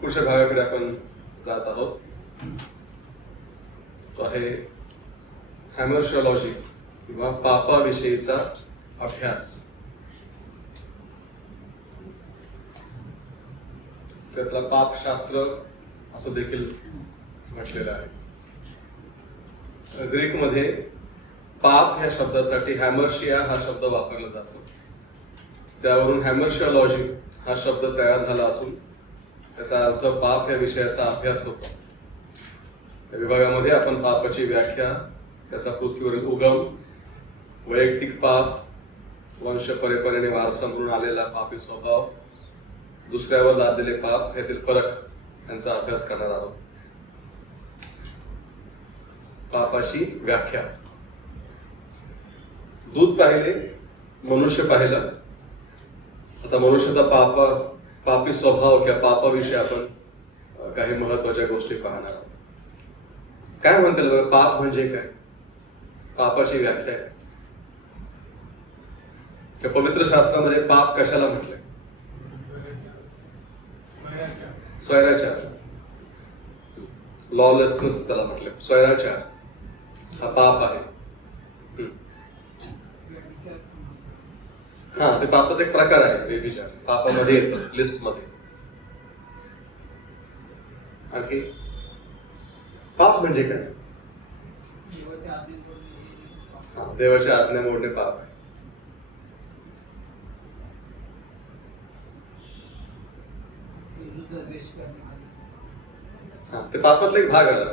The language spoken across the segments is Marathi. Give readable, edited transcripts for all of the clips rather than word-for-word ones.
पुढच्या भागाकडे आपण जात आहोत. तो आहे हॅमर्शिओलॉजी किंवा पापाविषयीचा अभ्यास. त्यातला पापशास्त्र असं देखील म्हटलेलं आहे. ग्रीकमध्ये पाप ह्या शब्दासाठी हॅमर्शिया हा शब्द वापरला जातो. त्यावरून हॅमर्शिओलॉजी हा शब्द तयार झाला असून त्याचा अर्थ पाप या विषयाचा अभ्यास होतो. या विभागामध्ये आपण पापाची व्याख्या, त्याचा पृथ्वीवरील उगम, वैयक्तिक पाप, वंश परंपरेने वारसा म्हणून आलेला पापी स्वभाव, दुसऱ्यावर लादलेले पाप यातील फरक यांचा अभ्यास करणार आहोत. पापाची व्याख्या. दूध पाहिले, मनुष्य पाहिलं. आता मनुष्याचा पापी स्वभाव किंवा पापाविषयी आपण काही महत्वाच्या गोष्टी पाहणार आहोत. काय म्हणता येईल पाप म्हणजे काय? पापाची व्याख्या काय? किंवा पवित्र शास्त्रामध्ये पाप कशाला म्हटलंय? स्वैराचार, लॉलेसनेस त्याला म्हटलंय. स्वैराचार हा पाप आहे. हा, ते पापाचा एक प्रकार आहे. व्यभिचार पापामध्ये येतं, लिस्ट मध्ये. आणखी पाप म्हणजे काय? देवाच्या आज्ञा मोडणे पाप आहे. हा, ते पापातला एक भाग आला.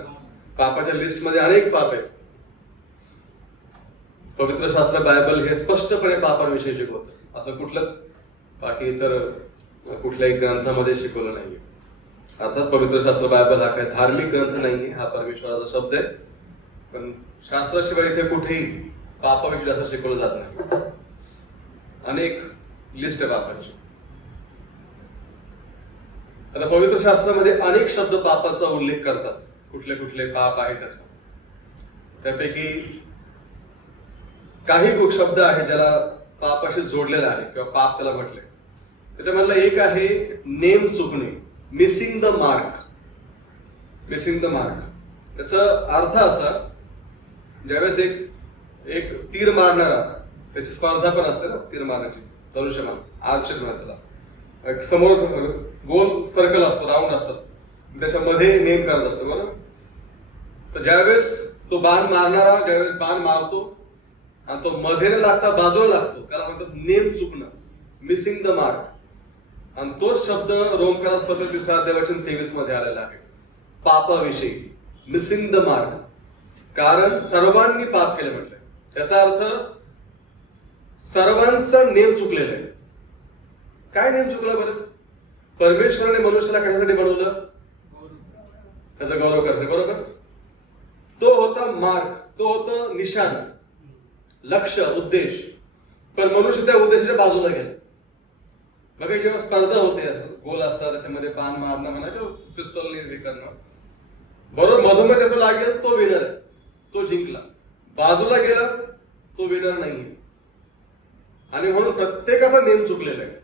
पापाच्या लिस्ट मध्ये अनेक पाप आहेत. पवित्र शास्त्र बायबल हे स्पष्टपणे पापांविषयी शिकवतं. असं कुठलंच बाकी इतर कुठल्याही ग्रंथामध्ये शिकवलं नाहीये. अर्थात पवित्र शास्त्र बायबल हा काही धार्मिक ग्रंथ नाहीये, हा परमेश्वराचा शब्द आहे. पण शास्त्राशिवाय इथे कुठेही पापाविषयी असं शिकवलं जात नाही. अनेक लिस्ट आहे पापांची. आता पवित्र शास्त्रामध्ये अनेक शब्द पापाचा उल्लेख करतात. कुठले कुठले पाप आहेत असं. त्यापैकी काही शब्द आहे ज्याला पापाशी जोडलेला आहे किंवा पाप त्याला म्हटलंय. त्याच्यामधला एक आहे नेम चुकणे, missing the mark. Missing the mark याचा अर्थ असा, ज्यावेळेस एक तीर मारणारा, त्याची स्पर्धा पण असते ना तीर मारण्याची, धनुष्यबाण, आर्चर म्हणतात त्याला. एक समोर गोल सर्कल असतो, राऊंड असतात, त्याच्यामध्ये नेम करत असतो, बरोबर. तर ज्यावेळेस तो बाण मारणारा ज्यावेळेस बाण मारतो आणि तो मध्ये न लागता बाजूला लागतो, त्याला म्हणतात नेम चुकणं, मिसिंग द मार्क. आणि तोच शब्द रोमकारास पत्र 3 अध्याय 23 मध्ये आलेला आहे पापाविषयी, मिसिंग द मार्क. कारण सर्वांनी पाप केले म्हटलंय. याचा अर्थ सर्वांचा नेम चुकलेला आहे. काय नेम चुकला बरं? परमेश्वराने मनुष्याला कशासाठी बनवलं? त्याचा गौरव करणे, बरोबर. तो होता मार्क, तो होता निशाण, लक्ष, उद्देश. पण मनुष्य त्या उद्देशाच्या बाजूला गेला. बघा, जेव्हा स्पर्धा होते, गोल असतात, त्याच्यामध्ये बाण मारणं म्हणा किंवा पिस्तॉलने हे करणं, बरोबर मधोमध ज्याचा लागेल तो विनर आहे, तो जिंकला. बाजूला गेला तो विनर नाहीये. आणि म्हणून प्रत्येकाचा नेम चुकलेला आहे.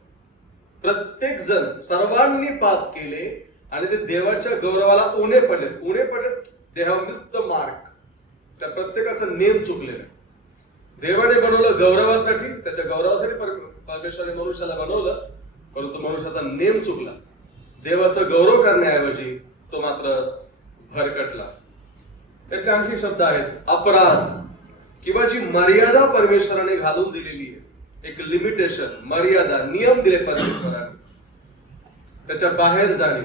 प्रत्येक जण, सर्वांनी पाप केले आणि ते देवाच्या गौरवाला उणे पडलेत. उणे पडलेत, they have missed the mark. त्या प्रत्येकाचा नेम चुकलेला आहे. देवाने बनवलं गौरवासाठी, त्याच्या गौरवासाठी परमेश्वराने मनुष्याला बनवलं, परंतु मनुष्याचा नेम चुकला. देवाचा गौरव करण्याऐवजी तो मात्र भरकटला. त्यातले आणखी शब्द आहेत अपराध, किंवा जी मर्यादा परमेश्वराने घालून दिलेली आहे, एक लिमिटेशन, मर्यादा, नियम दिले परमेश्वराने, त्याच्या बाहेर जाणे.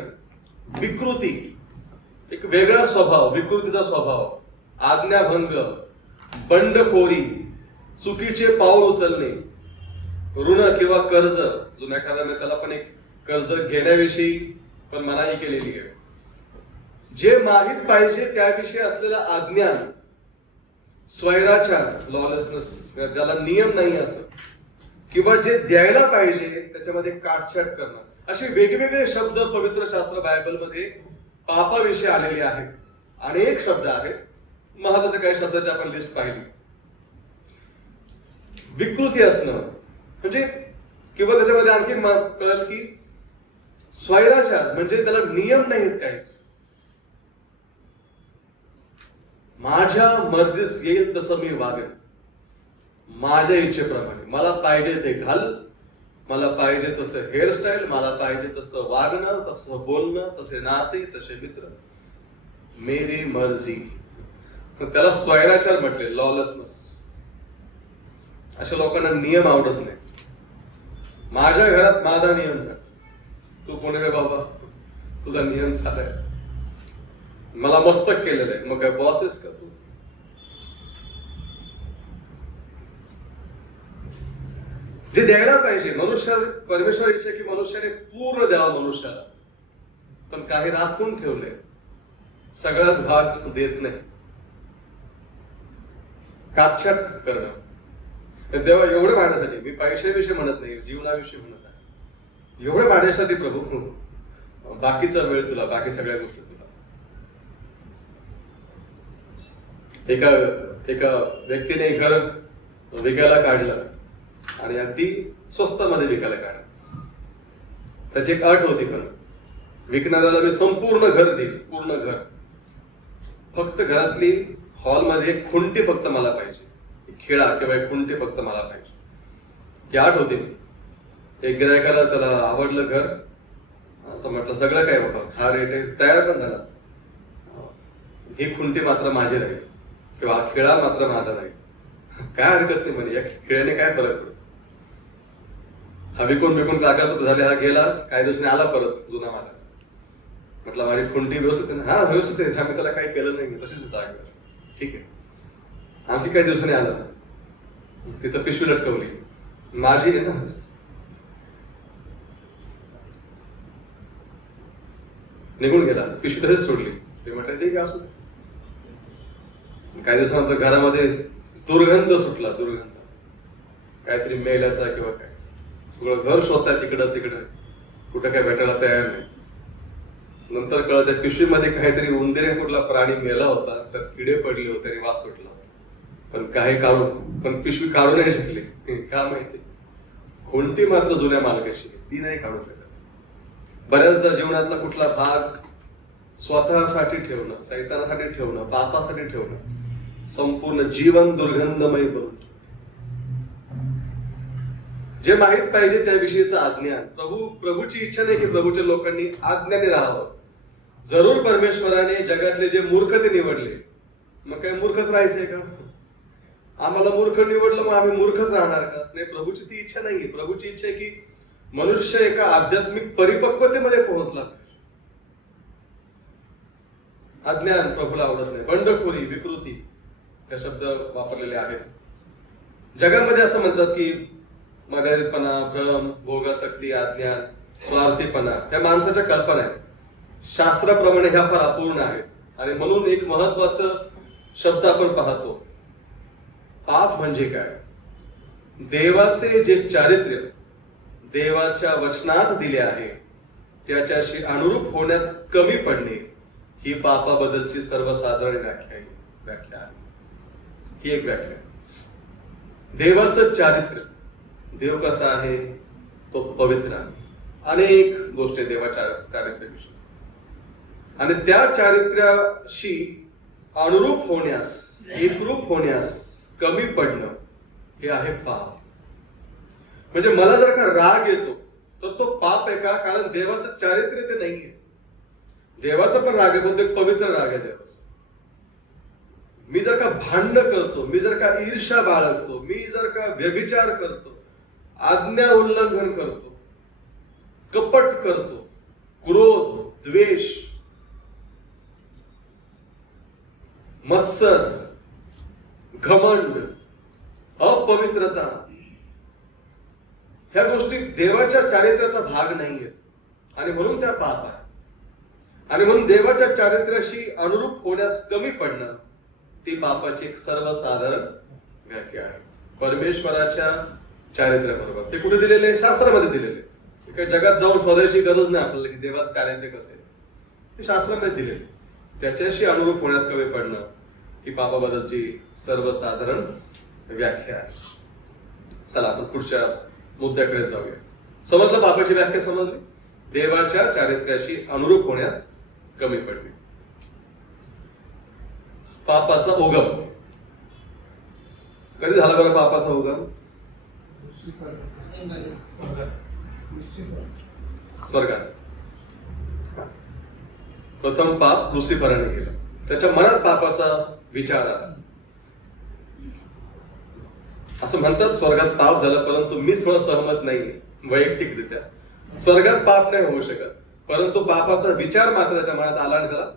विकृती, एक वेगळा स्वभाव, विकृतीचा स्वभाव, आज्ञाभंग, बंडखोरी, चुकीचे पाऊल उचलणे, ऋण किंवा कर्ज. जुन्या काळामध्ये त्याला पण एक कर्ज घेण्याविषयी पण मनाई केलेली आहे. जे माहित पाहिजे त्याविषयी असलेला अज्ञान, स्वैराचार, लॉलेसनेस, ज्याला नियम नाही असं, किंवा जे द्यायला पाहिजे त्याच्यामध्ये काटछाट करणं. असे वेगवेगळे शब्द पवित्र शास्त्र बायबलमध्ये पापाविषयी आलेले आहेत. अनेक शब्द आहेत. महत्वाच्या काही शब्दाची आपण लिस्ट पाहिली. विकृती असणं म्हणजे, किंवा त्याच्यामध्ये आणखी कळेल की स्वैराचार म्हणजे त्याला नियम नाहीत काहीच. माझ्या मर्जीस येईल तसं मी वागेन, माझ्या इच्छेप्रमाणे. मला पाहिजे ते घाल, मला पाहिजे तसं हेअरस्टाईल, मला पाहिजे तसं वागणं, तसं बोलणं, तसे नाते, तसे मित्र, मेरी मर्जी. त्याला स्वैराचार म्हटले, लॉलेसनेस. अशा लोकांना नियम आवडत नाही. माझ्या घरात माझा नियम झाला. तू कोणी रे बाबा, तुझा नियम झालाय, मला मस्तक केलेलं आहे, मग काय बॉस आहेस का तू? जे द्यायला पाहिजे मनुष्य, परमेश्वर इच्छा की मनुष्याने पूर्ण द्यावा मनुष्याला, पण काही राखून ठेवले, सगळाच भाग देत नाही. काटछाट करणं. देवा एवढे मागण्यासाठी, मी पैशाविषयी म्हणत नाही, जीवनाविषयी म्हणत आहे, एवढे मागण्यासाठी प्रभू बाकीचा वेळ तुला, बाकी सगळ्या गोष्टी तुला. एका व्यक्तीने घर विकायला काढलं आणि अगदी स्वस्त मध्ये विकायला काढलं. त्याची एक अट होती, पण विकणाऱ्याला मी संपूर्ण घर देईल, पूर्ण घर. फक्त घरातली हॉलमध्ये एक खुंटी फक्त मला पाहिजे, खेळा किंवा एक खुंटी फक्त मला पाहिजे, ही अट होती. एक गिरायकाला त्याला आवडलं घर, आता म्हटलं सगळं काय बाबा, हा रेट आहे, तयार पण झाला, ही खुंटी मात्र माझी राहील किंवा हा खेळा मात्र माझा राहील. काय हरकत नाही म्हणे, या खेळाने काय फरक पडतो. हा विकून जागा झाले, हा गेला, काही दिवसांनी आला परत जुना मालक. म्हटलं माझी खुंटी व्यवस्थित आहे ना? हा व्यवस्थित आहे, आम्ही त्याला काही केलं नाही, तशीच जागा. ठीक आहे. आणखी काही दिवसांनी आलं, तिथं पिशवी लटकवली, माझी आहे ना. निघून गेला, पिशवी तशीच सोडली. ते म्हटलं ठीक आहे, असू. काही दिवसानंतर घरामध्ये दुर्गंध सुटला, दुर्गंध काहीतरी मेल्याचा किंवा काय. सगळं घर शोधताय तिकडं, कुठं काय भेटायला तयार नाही. नंतर कळत त्या पिशवीमध्ये काहीतरी उंदीर कुठला प्राणी मेला होता, त्यात किडे पडले होते आणि वास सुटला होता. पण पिशवी काढू नाही शकली. का माहिती? खुंटी मात्र जुन्या मालकाची, ती नाही काढू शकत. बऱ्याचदा जीवनातला कुठला भाग स्वतःसाठी ठेवणं, सैतानासाठी ठेवणं, पापासाठी ठेवणं, संपूर्ण जीवन दुर्गंधमय बनवतो. जे माहित पाहिजे त्याविषयीचं अज्ञान. प्रभूची इच्छा नाही की प्रभूच्या लोकांनी अज्ञानी राहावं. जरूर परमेश्वराने जगातले जे मूर्ख ते निवडले, मग काय मूर्खच राहायचंय का? आम्हाला मूर्ख निवडलं, मग आम्ही मूर्खच राहणार का? नाही, प्रभूची ती इच्छा नाहीये. प्रभूची इच्छा आहे की मनुष्य एका आध्यात्मिक परिपक्वतेमध्ये पोहोचला. अज्ञान प्रभूला आवडत नाही. बंडखोरी, विकृती हे शब्द वापरलेले आहेत. जगामध्ये असं म्हणतात की मर्यादितपणा, भ्रम, भोगासक्ती, अज्ञान, स्वार्थीपणा ह्या माणसाच्या कल्पना आहेत. शास्त्राप्रमाणे ह्या फार अपूर्ण आहेत. आणि म्हणून एक महत्वाचं शब्द आपण पाहतो, पाप म्हणजे काय? देवाचे जे चारित्र्य देवाच्या वचनात दिले आहे त्याच्याशी अनुरूप होण्यात कमी पडणे ही पापाबद्दलची सर्वसाधारण व्याख्या आहे. ही एक व्याख्या. देवाचं चारित्र्य, देव कसा आहे? तो पवित्र आहे. अनेक गोष्टी देवाच्या चारित्र्याविषयी, आणि त्या चारित्र्याशी अनुरूप होण्यास, एकरूप होण्यास कमी पडणं हे आहे पाप. म्हणजे मला जर का राग येतो तर तो पाप आहे का? कारण देवाचं चारित्र्य ते नाहीये. देवाचा पण राग आहे, पण ते पवित्र राग आहे देवाचा. मी जर का भांडण करतो, मी जर का ईर्ष्या बाळगतो, मी जर का व्यभिचार करतो, आज्ञा उल्लंघन करतो, कपट करतो, क्रोध, द्वेष, मत्सर, घमंड, अपवित्रता, ह्या गोष्टी देवाच्या चारित्र्याचा भाग नाहीयेत आणि म्हणून त्या पाप आहे. आणि म्हणून देवाच्या चारित्र्याशी अनुरूप होण्यास कमी पडणं ती पापाची एक सर्वसाधारण व्याख्या आहे. परमेश्वराच्या चारित्र्याबरोबर ते कुठे दिलेले? शास्त्रामध्ये दिलेले. काही जगात जाऊन शोधायची गरज नाही आपल्याला की देवाचं चारित्र्य कसं आहे. ते शास्त्रामध्ये दिलेले. त्याच्याशी अनुरूप होण्यात कमी पडणं ही पापाबद्दलची सर्वसाधारण व्याख्या आहे. चला आपण पुढच्या मुद्द्याकडे जाऊया. समजलं? पापाची व्याख्या समजली? देवाच्या चारित्र्याशी अनुरूप होण्यास कमी पडली. पापाचा उगम कधी झाला बरं? पापाचा उगम स्वर्गात. प्रथम पाप लुसिफराने केलं. त्याच्या मनात पापाचा विचार आला. असं म्हणतात स्वर्गात पाप झालं, परंतु मी सहमत नाही. वैयक्तिकरित्या स्वर्गात पाप नाही होऊ शकत, परंतु पापाचा विचार मात्र त्याच्या मनात आला आणि त्याला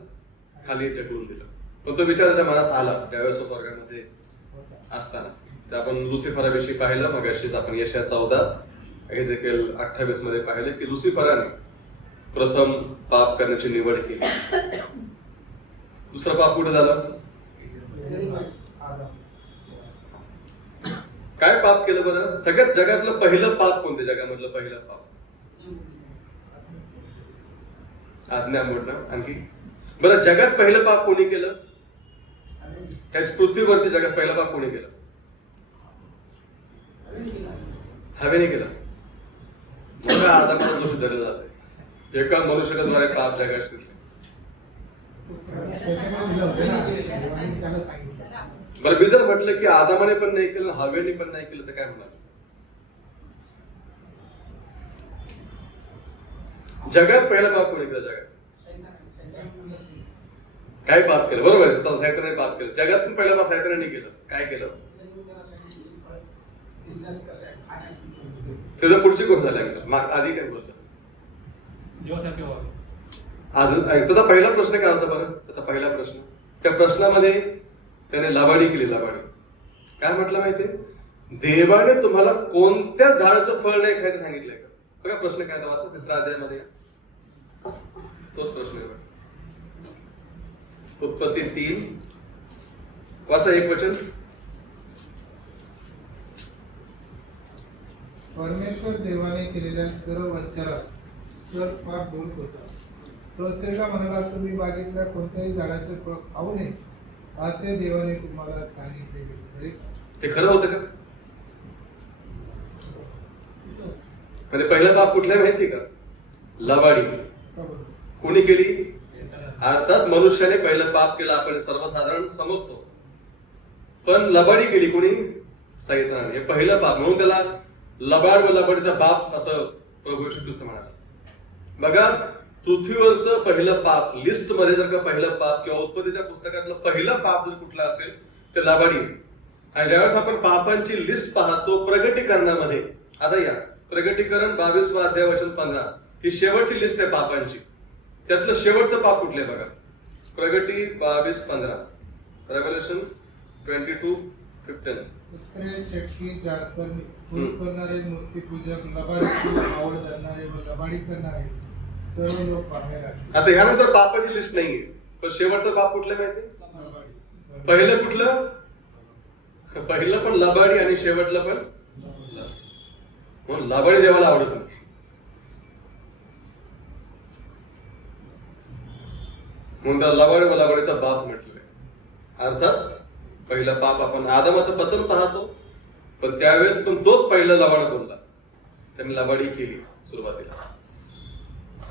खाली ढकलून दिलं. पण तो विचार त्याच्या मनात आला त्यावेळेस तो स्वर्गामध्ये असताना. ते आपण लुसिफराविषयी पाहिलं मग अशीच आपण यशया 14 एझेकिएल 28 मध्ये पाहिलं की लुसिफराने प्रथम पाप करण्याची निवड केली. दुसरं पाप कुठे झालं? काय पाप केलं बरं? सगळ्यात जगातलं पहिलं पाप कोणतं? जगामधलं पहिलं पाप आज्ञा मोडणं. आणखी बरं, जगात पहिलं पाप कोणी केलं? त्याच पृथ्वीवरती जगात पहिलं पाप कोणी केलं? हवेने केलं. मग आदामाला दोष धरला जाते. एका मनुष्याद्वारे पाप जगात शिरले. बरं, मी जर म्हटलं की आदामाने पण नाही केलं, हवेने पण नाही केलं, तर काय होणार? जगात पहिला पाप कोणी केलं? जगात काय पाप केलं? बरोबर आहे, सैतानाने पाप केलं. जगात पण पहिला पाप सैतानाने केलं. काय केलं? त्याचा पुढची गोष्ट झाली. आधी काय बोलतो? त्याचा पहिला प्रश्न काय होता बरं? त्याचा पहिला प्रश्न, त्या प्रश्नामध्ये त्याने लबाडी केली. लबाडी काय म्हटलं माहितीये? देवाने तुम्हाला कोणत्या झाडाचं फळ नाही खायचं सांगितलंय का? बघा प्रश्न काय होता, वाचा 3ऱ्या अध्यायामध्ये. तोच प्रश्न आहे. उत्पत्ती 3 वाचा 1 वचन. परमेश्वर देवाने केलेल्या सर्व वचनात पाप दूर होता. तो स्त्रीला म्हणाला, तुम्ही बागेतल्या कोणत्याही झाडाचे फळ खाऊ नये असे देवाने तुम्हाला सांगितले. हे खरं होतं का? म्हणजे पहिला पाप कुठला माहिती का? लबाडी. कोणी केली? अर्थात मनुष्याने पहिलं पाप केलं, आपण सर्वसाधारण समजतो. पण लबाडी केली कोणी? सैतानाने. हे पहिलं पाप, म्हणून त्याला लबाड व लबाडीचा बाप असं प्रभू येशू ख्रिस्त म्हणाला. बघा, पृथ्वीवरचं पहिलं पाप लिस्ट मध्ये जर का पहिलं पाप किंवा उत्पत्तीच्या पुस्तकातलं पहिलं पाप जर कुठलं असेल तर लबाडी. आणि ज्यावेळेस आपण पापांची लिस्ट पाहतो प्रगटीकरणामध्ये, आता या प्रगटीकरण 22 अध्याय वचन 15 ही शेवटची लिस्ट आहे पापांची. त्यातलं शेवटचं पाप कुठले बघा? प्रगटी 22:15, रेव्हलेशन 22:15. करणारे, मूर्तीपूजक, लबाडीची आवड धरणारे व लबाडी करणारे सर्व लोक बाहेर आहेत. आता ह्यानंतर पापाची लिस्ट नाहीये, पण शेवटचं पाप कुठलं माहिती? पहिलं कुठलं? पहिलं पण लबाडी आणि शेवटलं पण म्हणून लबाडी देवाला आवडत नाही. म्हणून त्याला लबाडी व लबाडीचा बाप म्हटलंय. अर्थात पहिला पाप आपण आदमाचं पतन पाहतो, पण त्यावेळेस पण तोच पहिला लबाड बोलला. त्यांनी लबाडी केली सुरुवातीला.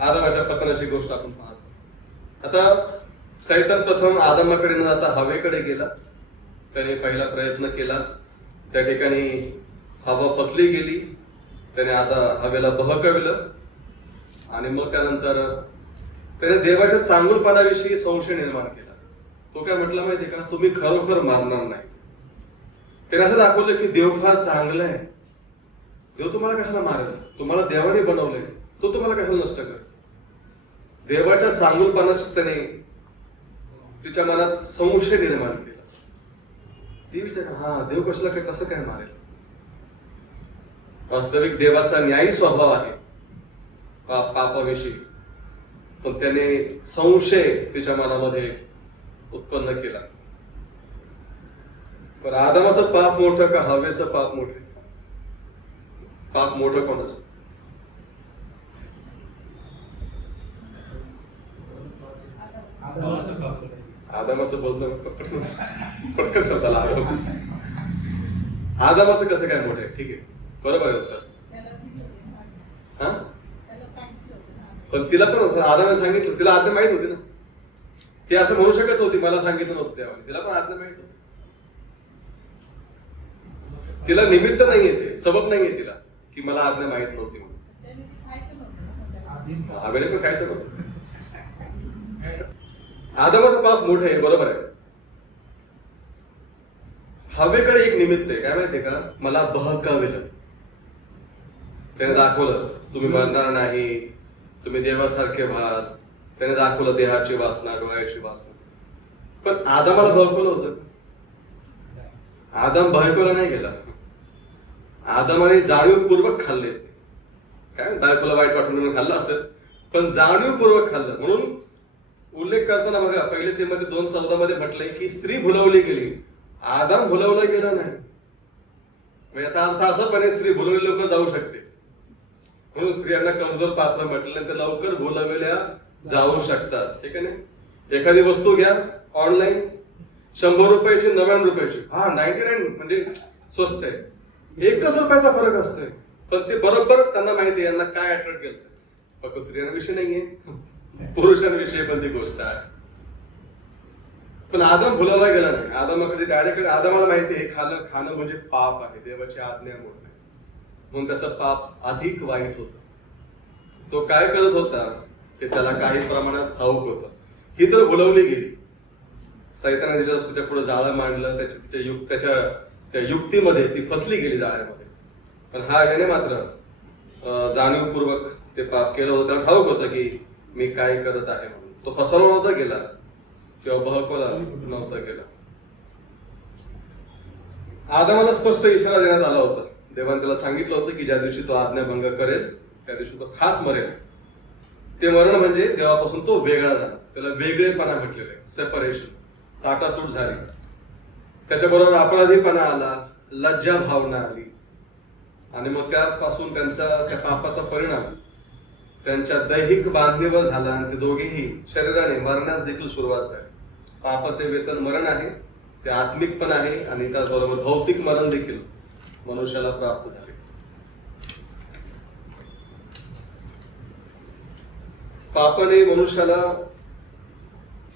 आदमाच्या पतनाची गोष्ट आपण पाहतो. आता सैतान प्रथम आदमाकडे न जाता हवेकडे गेला. त्याने पहिला प्रयत्न केला. त्या ठिकाणी हवा फसली गेली. त्याने आता हवेला बहकविलं आणि मग त्यानंतर त्याने देवाच्या चांगुलपणाविषयी संशय निर्माण केला. तो काय म्हटला माहितीये का? तुम्ही खरोखर मारणार नाही. त्याने असं दाखवलं की देव फार चांगला आहे. देव तुम्हाला कशाला मारेल? तुम्हाला देवाने बनवलंय, तो तुम्हाला कशाला नष्ट करेल? देवाच्या चांगुलपणाच त्याने तिच्या मनात संशय निर्माण केला. ती विचार, हा देव कशाला काय कसं काय मारेल? वास्तविक देवाचा न्यायी स्वभाव आहे पापाविषयी, पण त्याने संशय तिच्या मनामध्ये उत्पन्न केला. पण आदमाचं पाप मोठं का हवेचं पाप मोठं? पाप मोठं कोणाचं? आदमाचं बोलतो पटकन शब्दाला आदमाचं कसं काय मोठं आहे? ठीक आहे, बरोबर आहे उत्तर. हा, पण तिला पण आदाने सांगितलं, तिला आज्ञा माहित होती ना, ती असं म्हणू शकत नव्हती मला सांगितलं नव्हतं त्यावेळी, तिला पण आज्ञा माहित होती. तिला निमित्त नाहीये, ते सबब नाहीये तिला की मला आज्ञा माहित नव्हती म्हणून. हवेने पण खायचं नव्हतं. आदमाचं पाप मोठं आहे, बरोबर आहे. हवेकडे एक निमित्त आहे, काय माहितीये का, मला बहकाविलं. त्याने दाखवलं तुम्ही मरणार नाही, तुम्ही देवासारखे व्हाल. त्याने दाखवलं देहाची वासना, डोळ्याची वासना. पण आदमाला बहकवलं होतं. आदम बहकवला नाही गेला. आदमाने जाणीवपूर्वक खाल्ले. काय बायकोला वाईट वाटून खाल्लं असेल, पण जाणीवपूर्वक खाल्लं. म्हणून उल्लेख करताना बघा, पहिले ते मध्ये 2:14 मध्ये म्हटलंय की स्त्री भुलवली गेली, आदम भुलवला गेला नाही. याचा अर्थ असा पण स्त्री भुलवली लवकर जाऊ शकते. म्हणून स्त्रियांना कमजोर पात्र म्हटलं, ते लवकर भुलवल्या जाऊ शकतात. ठीक आहे ना. एखादी वस्तू घ्या ऑनलाईन, 100 रुपयाची 99 रुपयाची, 99 म्हणजे स्वस्त आहे. 1 रुपयाचा फरक असतोय, पण ते बरोबर त्यांना माहिती आहे यांना काय अट्रॅक्ट केलं. फक्त स्त्रियांविषयी नाहीये, पुरुषांविषयी पण ती गोष्ट आहे. पण आदम भुलायला गेला नाही. आदमाकडे डायरेक्ट आदमाला माहिती आहे खाणं म्हणजे पाप आहे, देवाची आज्ञा मोठ आहे. म्हणून त्याचं पाप अधिक वाईट होतं. तो काय करत होता ते त्याला काही प्रमाणात ठाऊक होतं. ही तर भुलवली गेली. सैतानाने तिच्या पुढे जाळं मांडलं, त्या युक्तीमध्ये ती फसली गेली जाळ्यामध्ये. पण हा याने मात्र जाणीवपूर्वक ते पाप केलं होतं. त्याला ठाऊक होतं की मी काय करत आहे म्हणून. तो फसवला नव्हता गेला किंवा बहकवला नव्हता गेला. आदमाला स्पष्ट इशारा देण्यात आला होता. देवाने त्याला सांगितलं होतं की ज्या दिवशी तो आज्ञाभंग करेल त्या दिवशी तो खास मरेल. ते मरण म्हणजे देवापासून तो वेगळा झाला. त्याला वेगळेपणा म्हटलेलं आहे, सेपरेशन. ताटातूट झाली. त्याच्याबरोबर अपराधीपणा आला, लज्जा भावना आली. आणि मग त्यापासून त्या पापाचा परिणाम त्यांच्या दैहिक बांधणीवर झाला. आणि ते दोघेही शरीराने मरण्यास देखील सुरुवात झाली. पापाचे वेतन मरण आहे, ते आत्मिक पण आहे, आणि त्याचबरोबर भौतिक मरण देखील मनुष्याला प्राप्त झाले. पापाने मनुष्याला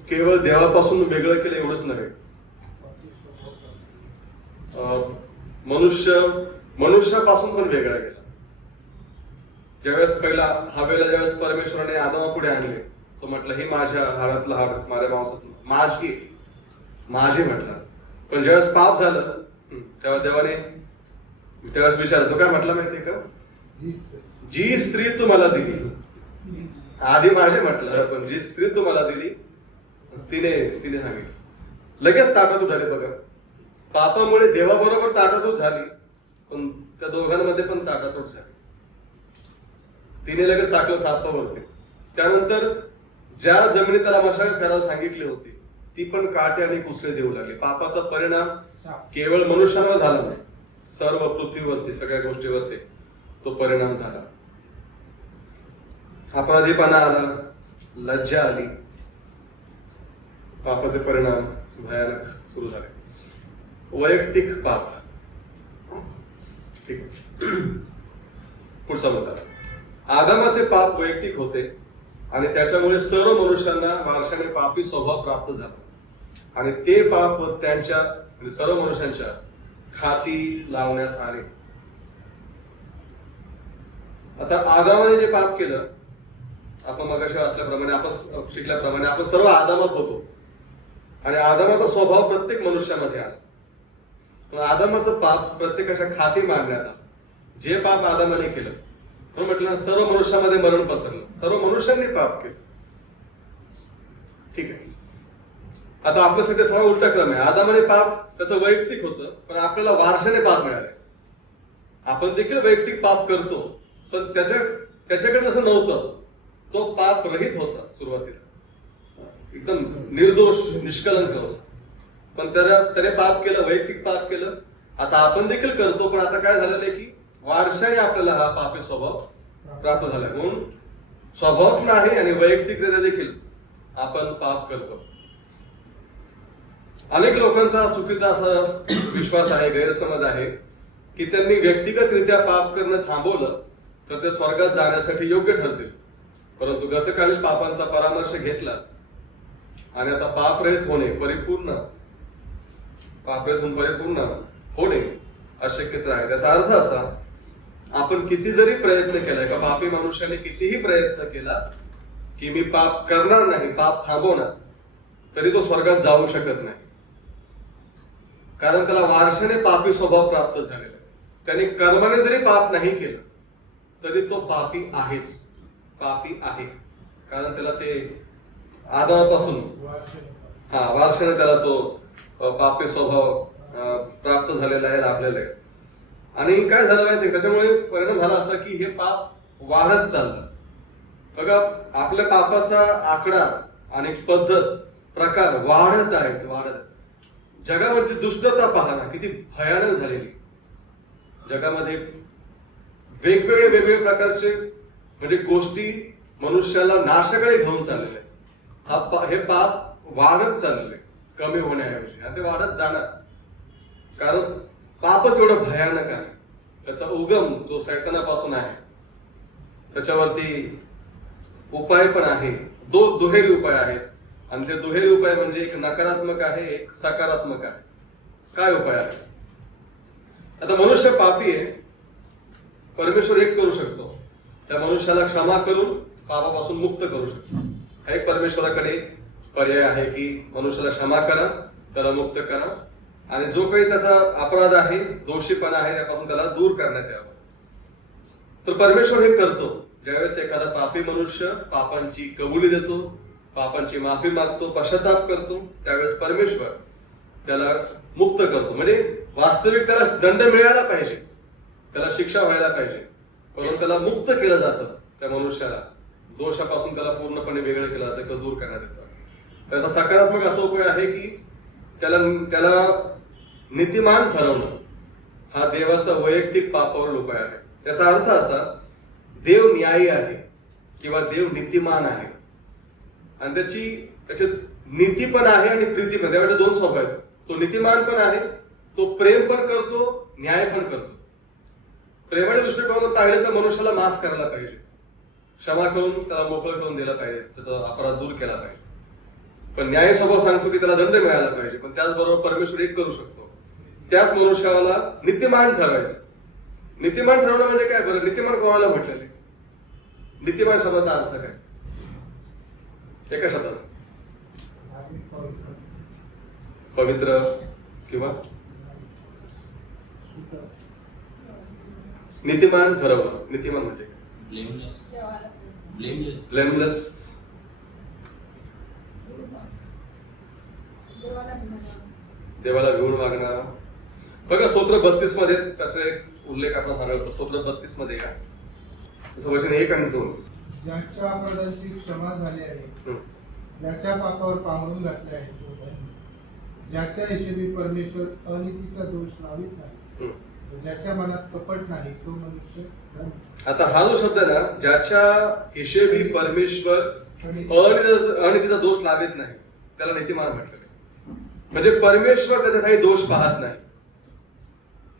केवळ देवापासून वेगळं केलं एवढंच नव्हे, मनुष्यापासून पण वेगळा गेला. ज्यावेळेस पहिला हवेला ज्यावेळेस परमेश्वराने आदमापुढे आणले, तो म्हटलं हे माझ्या हाडातलं हाड, माझ्या मांसातलं माझी म्हटलं. पण ज्यावेळेस पाप झालं तेव्हा देवाने त्यावेळेस विचारलं, तो काय म्हटलं माहितीये का, जी स्त्री तू मला दिली. आधी माझे म्हटलं, पण जी स्त्री तू मला दिली तिने सांगितलं. लगेच ताटातूट झाली. बघा, पापामुळे देवाबरोबर ताटातूट झाली, पण त्या दोघांमध्ये पण ताटातूट झाली. तिने लगेच टाकलं सापावरती. त्यानंतर ज्या जमिनी त्याला मशागत करायला सांगितली होती ती पण काट्याने कुसले देऊ लागली. पापाचा परिणाम केवळ मनुष्यावर झाला नाही, सर्व पृथ्वीवरती, सगळ्या गोष्टीवरती तो परिणाम झाला. अपराधीपणा आला, लज्जा आली, पापाचे परिणाम भयानक सुरू झाले. वैयक्तिक पाप. ठीक. पुढचा मुद्दा, आदमाचे पाप वैयक्तिक होते आणि त्याच्यामुळे सर्व मनुष्यांना वारशाने पापी स्वभाव प्राप्त झाला. आणि ते पाप त्यांच्या सर्व मनुष्यांच्या खाती लावण्यात आले. आता आदामाने जे पाप केलं, आपण मगाशी वाचल्याप्रमाणे, आपण शिकल्याप्रमाणे आपण सर्व आदामात होतो आणि आदामाचा स्वभाव प्रत्येक मनुष्यामध्ये आला. पण आदामाचं पाप प्रत्येकाच्या खाती मारण्यात आलं. जे पाप आदामाने केलं, म्हणून म्हटलं सर्व मनुष्यामध्ये मरण पसरलं, सर्व मनुष्यांनी पाप केलं. ठीक आहे. आता आपल्यासाठी थोडा उलटा क्रम आहे. आदामाने पाप त्याचं वैयक्तिक होतं, पण आपल्याला वारशाने पाप मिळाले. आपण देखील वैयक्तिक पाप करतो, पण त्याच्याकडे असं नव्हतं. तो पाप रहित होता सुरुवातीला, एकदम निर्दोष निष्कलंक होता. पण त्याने पाप केलं, वैयक्तिक पाप केलं. आता आपण देखील करतो, पण आता काय झालेलं आहे की वारशाने आपल्याला हा पापी स्वभाव प्राप्त झालाय. म्हणून स्वभाव नाही आणि वैयक्तिकरित्या देखील आपण पाप करतो. अनेक लोकांचा चुकीचा असा विश्वास आहे, गैरसमज आहे की त्यांनी व्यक्तिगतरित्या पाप करणं थांबवलं तर ते स्वर्गात जाण्यासाठी योग्य ठरतील. परंतु गतकालीन पापांचा परामर्श घेतला आणि आता पापरहित होणे परिपूर्ण होणे अशक्यता आहे. त्याचा अर्थ असा, आपण किती जरी प्रयत्न केला, का पापी मनुष्याने कितीही प्रयत्न केला की मी पाप करणार नाही, पाप थांबवणार, तरी तो स्वर्गात जाऊ शकत नाही. कारण त्याला वारशाने पापी स्वभाव प्राप्त झालेला आहे. त्याने कर्माने जरी पाप नाही केलं तरी तो पापी आहे. कारण त्याला ते आदापासून वारशाने त्याला तो पापी स्वभाव प्राप्त झालेला आहे, लाभलेला आहे. आणि काय झालं माहितीये, त्याच्यामुळे परिणाम झाला असा की हे पाप वाढत चाललं. बघा, आपल्या पापाचा आकडा आणि पद्धत प्रकार वाढत आहेत. जगामध्ये दुष्टता पहा ना, किती भयानक झालेली. जगामध्ये वेगवेगळे प्रकारचे म्हणजे गोष्टी मनुष्याला नाशाकडे घेऊन चाललेले आहेत. हे पाप वाढत चाललेले, कमी होण्याऐवजी, आणि ते वाढत जाणार. कारण पापच एवढं भयानक आहे. त्याचा उगम जो शैतानापासून आहे, त्याच्यावरती उपाय पण आहे. दुहेरी उपाय आहेत. आणि ते दुहेरी उपाय म्हणजे एक नकारात्मक आहे, एक सकारात्मक आहे. काय उपाय आहे? आता मनुष्य पापी आहे, परमेश्वर एक करू शकतो, त्या मनुष्याला क्षमा करून पापापासून मुक्त करू शकतो. हा एक परमेश्वराकडे पर्याय आहे की मनुष्याला क्षमा करा, त्याला मुक्त करा, आणि जो काही त्याचा अपराध आहे, दोषीपणा आहे, त्यापासून त्याला दूर करण्यात यावं. तर परमेश्वर हे करतो. ज्यावेळेस एखादा पापी मनुष्य पापांची कबुली देतो, पापांची माफी मागतो, पश्चाताप करतो, त्यावेळेस परमेश्वर त्याला मुक्त करतो. म्हणजे वास्तविक त्याला दंड मिळायला पाहिजे, त्याला शिक्षा व्हायला पाहिजे, परंतु त्याला मुक्त केलं जातं. त्या मनुष्याला दोषापासून त्याला पूर्णपणे वेगळं केलं जातं किंवा दूर करण्यात येतं. त्याचा सकारात्मक असा उपाय आहे की त्याला नीतिमान ठरवणं हा देवाचा वैयक्तिक पापावर उपाय आहे. त्याचा अर्थ असा, देव न्यायी आहे किंवा देव नीतिमान आहे, आणि त्याच्यात नीती पण आहे आणि प्रीती पण. त्यावेळेला दोन स्वभाव आहेत. तो नीतिमान पण आहे, तो प्रेम पण करतो, न्याय पण करतो. प्रेमाच्या दृष्टिकोनातून पाहिलं तर मनुष्याला माफ करायला पाहिजे, क्षमा करून त्याला मोकळं करून दिला पाहिजे, त्याचा अपराध दूर केला पाहिजे. पण न्याय स्वभाव सांगतो की त्याला दंड मिळाला पाहिजे. पण त्याचबरोबर परमेश्वर एक करू शकतो, त्याच मनुष्याला नीतिमान ठरवायचं. नीतिमान ठरवणं म्हणजे काय बरं? नीतिमान कोणाला म्हटलेले? नीतिमान शब्दाचा अर्थ काय? एका शब्दात पवित्र किंवा नीतिमान ठरवणं. नीतिमान म्हणजे ब्लेमलेस, देवाला भिवून वागणारा. बघा, स्तोत्र 32 मध्ये त्याचा एक उल्लेख आपण सांगतो. स्तोत्र 32 मध्ये या वचन 1 आणि 2. ज्याच्या अपराधांची क्षमा झाली आहे, ज्याच्या पापावर पांघरून घातले आहे तो धन्य. ज्याच्या हिशोबी परमेश्वर अनितीचा दोष लावित नाही, ज्याच्या मनात कपट नाही तो मनुष्य धन्य. आता हा जो शब्द आहे ना, ज्याच्या हिशोबी परमेश्वर अनितीचा दोष लावित नाही, त्याला नीतिमान म्हटलं. म्हणजे परमेश्वर त्याच्या काही दोष पाहत नाही.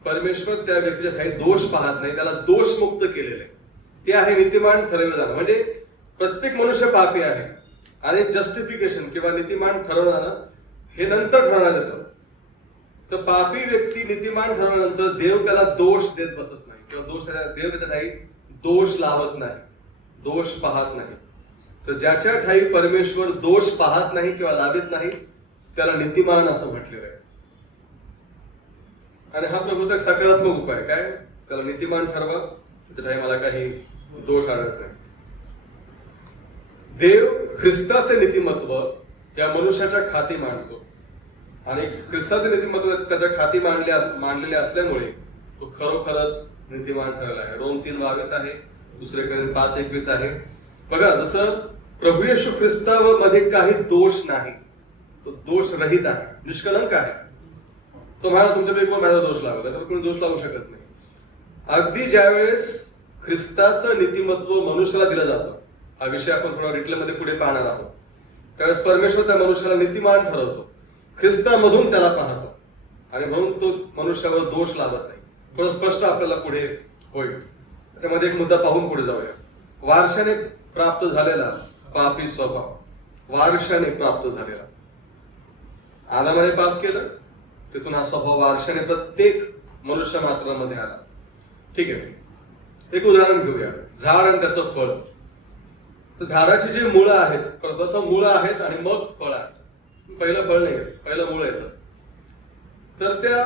परमेश्वर त्या व्यक्तीच्या काही दोष पाहत नाही, त्याला दोषमुक्त केलेले आहे. ते आहे नीतिमान ठरवलं जाणं. म्हणजे प्रत्येक मनुष्य पापी आहे, आणि जस्टिफिकेशन किंवा नीतिमान ठरवणं हे नंतर ठरवण्यात येतं. तर पापी व्यक्ती नीतिमान ठरवल्यानंतर देव त्याला दोष देत बसत नाही, किंवा देव त्याच्या ठाई दोष लावत नाही, दोष पाहत नाही. तर ज्याच्या ठाई परमेश्वर दोष पाहत नाही किंवा लावित नाही, त्याला नीतिमान असं म्हटलेलं आहे. आणि हा प्रभूचा एक सकारात्मक उपाय. काय? त्याला नीतिमान ठरवा, त्याच्या ठाई मला काही दोष आढळत नाही. देव ख्रिस्ताचे नीतिमत्व या मनुष्याच्या खाती मांडतो, आणि ख्रिस्ताचे नीतिमत्व त्याच्या खाती मांडलेले असल्यामुळे तो खरोखरच नीतिमान ठरला आहे. रोम 3:22 आहे, 2 कोरिंथ 5:21 आहे. बघा, जसं प्रभू येशू ख्रिस्तामध्ये काही दोष नाही, तो दोष रहित आहे, निष्कलंक आहे. तो मला तुमच्यापैकी कोण माझा दोष लावला? त्याच्यावर कोणी दोष लावू शकत नाही. अगदी ज्यावेळेस ख्रिस्ताचं नीतिमत्व मनुष्याला दिलं जातं, हा विषय आपण थोडा डिटेलमध्ये पुढे पाहणार आहोत, त्यावेळेस परमेश्वर त्या मनुष्याला नीतिमान ठरवतो, ख्रिस्तामधून त्याला पाहतो, आणि म्हणून तो मनुष्यावर दोष लावत नाही. थोडं स्पष्ट आपल्याला पुढे होईल. त्यामध्ये एक मुद्दा पाहून पुढे जाऊया. वारशाने प्राप्त झालेला पापी स्वभाव वारशाने प्राप्त झालेला. आदामाने पाप केलं, तिथून हा स्वभाव वारशाने प्रत्येक मनुष्य मात्रामध्ये आला. ठीक आहे, एक उदाहरण घेऊया, झाड आणि त्याचं फळ. तर झाडाची जी मुळं आहेत, प्रथम मुळं आहेत आणि मग फळ आहे. पहिलं फळ नाही, पहिलं मुळं येतं. तर त्या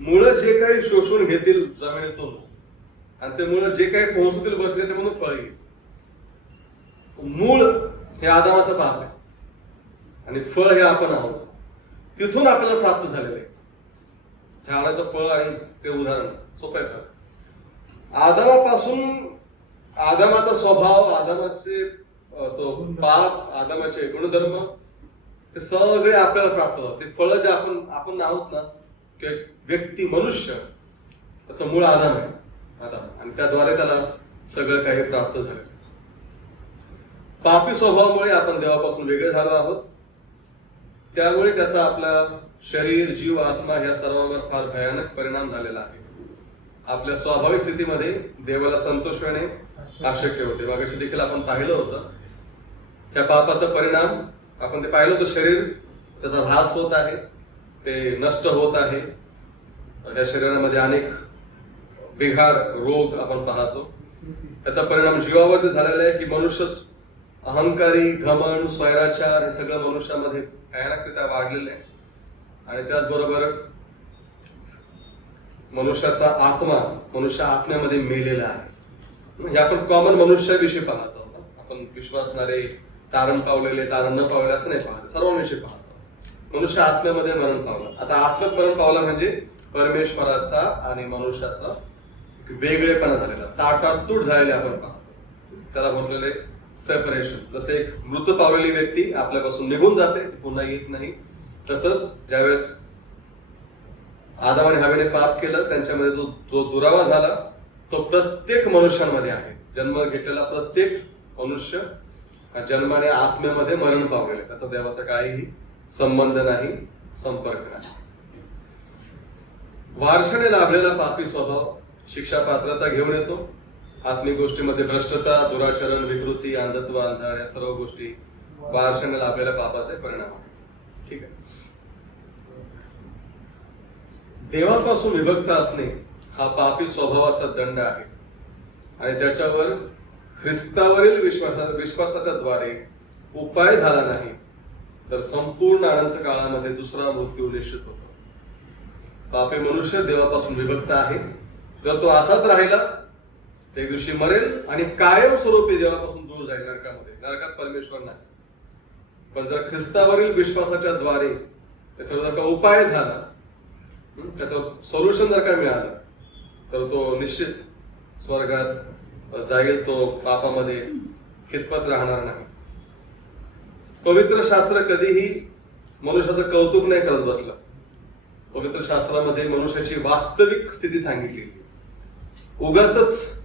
मुळं जे काही शोषून घेतील जमिनीतून आणि ते मुळं जे काही पोहोचतील वरती ते म्हणून फळ येईल. मूळ हे आदामाचं पाप आहे आणि फळ हे आपण आहोत. तिथून आपल्याला प्राप्त झालेलं आहे झाडाचं फळ. आणि ते उदाहरण सोपं आहे. आदामापासून आदामाचा स्वभाव, आदामाचे तो पाप, आदामाचे गुणधर्म, ते सगळे आपल्याला प्राप्त होतात. ते फळ जे आपण आहोत ना, किंवा व्यक्ती मनुष्य, त्याचं मूळ आदाम आहे, आदाम, आणि त्याद्वारे त्याला सगळं काही प्राप्त झालं. पापी स्वभावामुळे आपण देवापासून वेगळे झालो आहोत. त्यामुळे त्याचा आपला शरीर, जीव, आत्मा या सर्वांवर फार भयानक परिणाम झालेला आहे. आपल्या स्वाभाविक स्थितीमध्ये देवाला संतोष होणे अशक्य होते. मागाशी देखील आपण पाहिलं होतं, या पापाचा परिणाम आपण ते पाहिलं होतं. शरीर त्याचा ऱ्हास होत आहे, ते नष्ट होत आहे. या शरीरामध्ये अनेक बिघाड, रोग आपण पाहतो. त्याचा परिणाम जीवावरती झालेला आहे की मनुष्य अहंकारी, घमंड, स्वैराचार हे सगळं मनुष्यामध्ये भयानकरित्या वाढलेलं आहे. आणि त्याचबरोबर मनुष्याचा आत्मा, मनुष्य आत्म्यामध्ये मेलेला आहे. हे आपण कॉमन मनुष्याविषयी पाहत आहोत. आपण विश्वासणारे, तारण पावलेले, तारण न पावलेले असं नाही पाहत, सर्वांविषयी पाहतो. मनुष्य आत्म्यामध्ये मरण पावला. आता आत्म्यात मरण पावला म्हणजे परमेश्वराचा आणि मनुष्याचा वेगळेपणा झालेला, ताटातूट झालेले आपण पाहतो. त्याला म्हटलेले सेपरेशन. जसे एक मृत पावलेली व्यक्ती आपल्यापासून निघून जाते, पुन्हा येत नाही, तसंच ज्यावेळेस आदाम आणि हवेने पाप केलं, त्यांच्यामध्ये जो दुरावा झाला तो प्रत्येक मनुष्यामध्ये आहे. जन्म घेतलेला प्रत्येक मनुष्य जन्माने आत्म्यामध्ये मरण पावलेले, त्याचा देवाचा काहीही संबंध नाही, संपर्क नाही. वारशाने लाभलेला पापी स्वभाव शिक्षा पात्रता घेऊन येतो. आत्मिक गोष्टीमध्ये भ्रष्टता, दुराचरण, विकृती, अंधत्व, अंधार या सर्व गोष्टी वारशाने लाभलेल्या पापाचे परिणाम आहे. ठीक आहे. देवापासून विभक्त असणे हा पापी स्वभावाचा दंड आहे. आणि त्याच्यावर ख्रिस्तावरील विश्वासाच्या द्वारे उपाय झाला नाही तर संपूर्ण अनंत काळामध्ये दुसरा मृत्यू निश्चित होतो. पापी मनुष्य देवापासून विभक्त आहे. जर तो असाच राहिला एक दिवशी मरेल आणि कायम स्वरूपी देवापासून दूर जाईल नरकामध्ये. नरकात परमेश्वर नाही. पण जर ख्रिस्तावरील विश्वासाच्या द्वारे त्याच्यावर जर का उपाय झाला, त्याचं सोल्युशन जर का मिळालं, तर तो निश्चित स्वर्गात जाईल. तो पापामध्ये खितपत राहणार नाही. पवित्र शास्त्र कधीही मनुष्याचं कौतुक नाही करत बसलं. पवित्र शास्त्रामध्ये मनुष्याची वास्तविक स्थिती सांगितली. उगाचच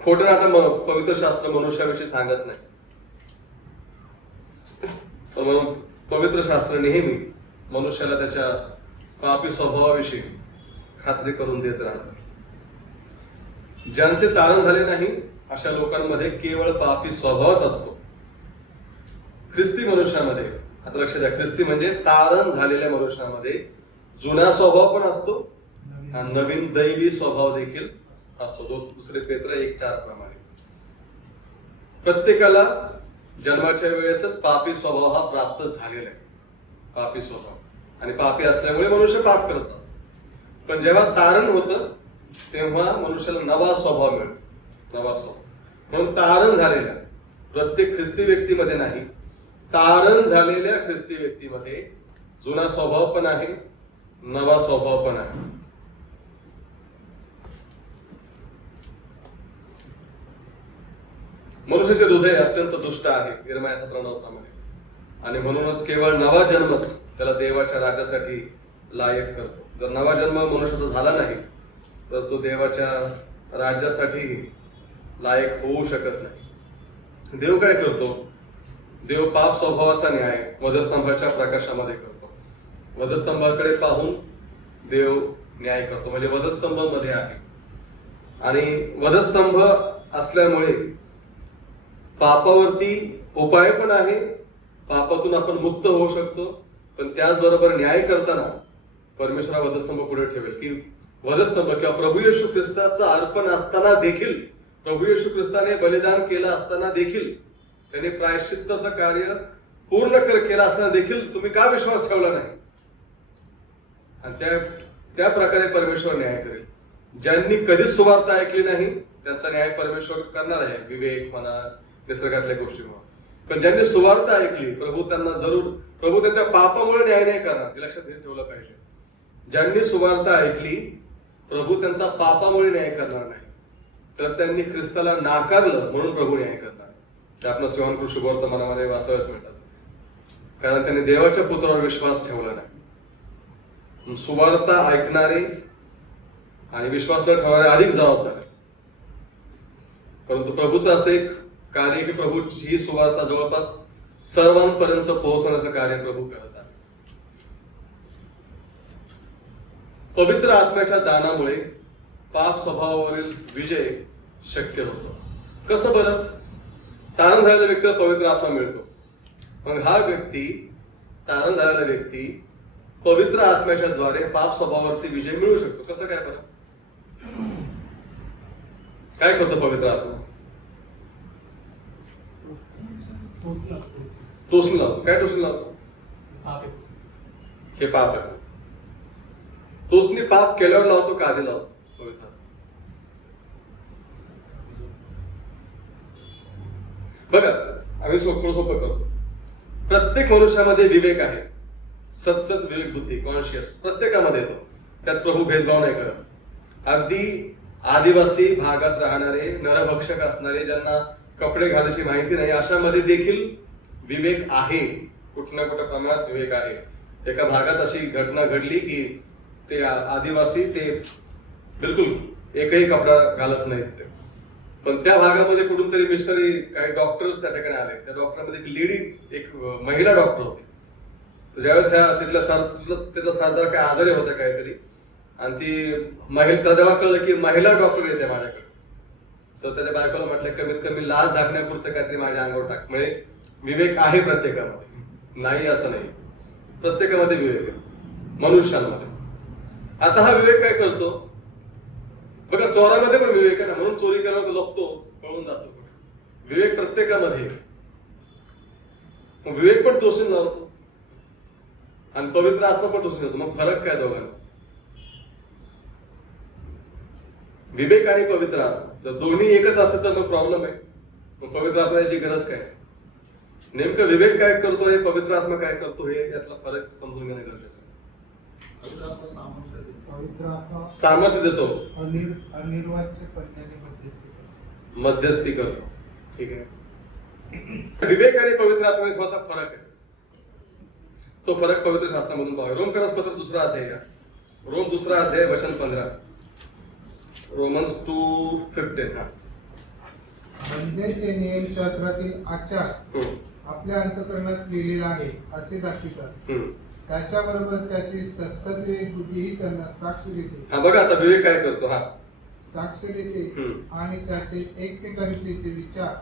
खोटं नाटं पवित्र शास्त्र मनुष्याविषयी सांगत नाही. पवित्र शास्त्र नेहमी मनुष्याला त्याच्या पापी स्वभावाविषयी खात्री करून देत राहतं. ज्यांचे तारण झाले नाही अशा लोकांमध्ये केवळ पापी स्वभावच असतो. ख्रिस्ती मनुष्यामध्ये, आता लक्ष द्या, ख्रिस्ती म्हणजे तारण झालेल्या मनुष्यामध्ये जुना स्वभाव पण असतो आणि नवीन दैवी स्वभाव देखील असतो. दुसरे पेत्र 1:4 प्रमाणे प्रत्येकाला जन्माच्या वेळेसच पापी स्वभाव हा प्राप्त झालेला आहे. पापी स्वभाव, आणि पापी असल्यामुळे मनुष्य पाप करतात. पण जेव्हा तारण होतं तेव्हा मनुष्याला नवा स्वभाव मिळतो. नवा स्वभाव म्हणून तारण झालेल्या प्रत्येक ख्रिस्ती व्यक्तीमध्ये नाही, तारण झालेल्या ख्रिस्ती व्यक्तीमध्ये जुना स्वभाव पण आहे, नवा स्वभाव पण आहे. मनुष्याचे हृदय अत्यंत दुष्ट आहे, यिर्मया 17:9 प्रमाणे. आणि म्हणूनच केवळ नवा जन्मच त्याला देवाच्या राज्यासाठी लायक करतो. जर नवा जन्म मनुष्याचा झाला नाही तर तो देवाच्या राज्यासाठी लायक होऊ शकत नाही. देव काय करतो? देव पाप स्वभावाचा न्याय वधस्तंभाच्या प्रकाशामध्ये करतो. वधस्तंभाकडे पाहून देव न्याय करतो, म्हणजे वधस्तंभ मध्ये आहे. आणि वधस्तंभ असल्यामुळे पापावरती उपाय पण आहे, पापातून आपण मुक्त होऊ शकतो, पण त्याचबरोबर न्याय करताना परमेश्वरा वधस्तंभ पुढे ठेवेल की वधस्तंभ किंवा प्रभू येशू ख्रिस्ताचं अर्पण असताना देखील, प्रभू येशू ख्रिस्ताने बलिदान केलं असताना देखील, त्याने प्रायश्चित्ताचं कार्य पूर्ण केलं असताना देखील तुम्ही का विश्वास ठेवला नाही? आणि त्या प्रकारे परमेश्वर न्याय करेल. ज्यांनी कधीच सुवार्ता ऐकली नाही त्यांचा न्याय परमेश्वर करणार आहे, विवेक म्हणा, निसर्गातल्या गोष्टी म्हणा. पण ज्यांनी सुवार्ता ऐकली प्रभू त्यांच्या पापामुळे न्याय नाही करणार, हे लक्षात ठेवलं पाहिजे. ज्यांनी सुवार्ता ऐकली प्रभू त्यांचा पापामुळे न्याय करणार नाही, तर त्यांनी ख्रिस्ताला नाकारलं म्हणून प्रभू न्याय करणार. ते आपलं सेवांकृत शुभवर्तमानामध्ये वाचाव्यास मिळतात, कारण त्यांनी देवाच्या पुत्रावर विश्वास ठेवला नाही. सुवार्ता ऐकणारे आणि विश्वास न ठेवणारे अधिक जबाबदार आहेत. परंतु प्रभूचं असं एक कार्य की प्रभूची ही सुवार्ता जवळपास सर्वांपर्यंत पोहोचवण्याचं कार्य प्रभू करत आहे. पवित्र आत्म्याच्या दानामुळे पाप स्वभावावरील विजय शक्य होतो. कसं बरं? तारण झालेल्या व्यक्तीला पवित्र आत्मा मिळतो. मग हा व्यक्ती, तारण झालेला व्यक्ती पवित्र आत्म्याच्या द्वारे पाप स्वभावावरती विजय मिळू शकतो. कसं काय बरं? काय करतो पवित्र आत्मा? टोचून लावतो. काय टोचून लावतो? हे पाप आहे. टोचणी पाप केल्यावर लावतो का आधी लावतो? पवित्र आत्मा. बघा, आम्ही सोपं करतो. प्रत्येक मनुष्यामध्ये विवेक आहे, सत्सत विवेक बुद्धी, कॉन्शियस प्रत्येकामध्ये येतो. त्यात प्रभू भेदभाव नाही करत. अगदी आदिवासी भागात राहणारे, नरभक्षक असणारे, ज्यांना कपडे घालायची माहिती नाही, अशामध्ये देखील विवेक आहे. कुठं ना कुठं प्रमाणात विवेक आहे. एका भागात अशी घटना घडली की ते आदिवासी ते बिलकुल एकही कपडा घालत नाहीत. पण त्या भागामध्ये कुठून तरी मिस्टरी काही डॉक्टर्स त्या ठिकाणी आले. त्या डॉक्टरमध्ये एक लेडी, एक महिला डॉक्टर होती. तर ज्यावेळेस तिथला सरदार काय आजारी होता काहीतरी, आणि ती महिला, तेव्हा कळलं की महिला डॉक्टर येते माझ्याकडे. तर त्याच्या बायकोला म्हटलं कमीत कमी लाज झाकण्यापुरतं काहीतरी माझ्या अंगावर टाक. म्हणजे विवेक आहे प्रत्येकामध्ये, नाही असं नाही, प्रत्येकामध्ये विवेक आहे, मनुष्यांमध्ये. आता हा विवेक काय करतो? बघा, चोरामध्ये पण विवेक आहे ना, म्हणून चोरी करायला लपतो, पळून जातो. विवेक प्रत्येकामध्ये. मग विवेक पण टोचून लावतो आणि पवित्र आत्मा पण टोचून येतो. मग फरक काय दोघांना? विवेक आणि पवित्र आत्मा जर दोन्ही एकच असेल तर मग प्रॉब्लेम आहे. मग पवित्र आत्मा याची गरज काय? नेमकं विवेक काय करतो आणि पवित्र आत्मा काय करतो हे यातला फरक समजून घेणं गरजेचं आहे. सामर्थ्य देतो, मध्यस्थी करतो. ठीक आहे. विवेक आणि पवित्र आत्म्यात थोडासा फरक आहे. तो फरक पवित्र शास्त्रामधून पाहूया. रोमकरसपत्र 2 अध्याय घ्या. रोम 2 अध्याय वचन 15. रोमन्स 2:15. म्हणजे ते नियमशास्त्रातील आचार आपल्या अंतःकरणात लिहिलेला आहे असे दाखवितात. त्याच्याबरोबर त्याची सत्सत्य बुद्धीही त्यांना साक्ष देते. हा बघा, आता विवेक काय करतो? हा साक्ष देते आणि त्याचे एकमेकांविषयीचे विचार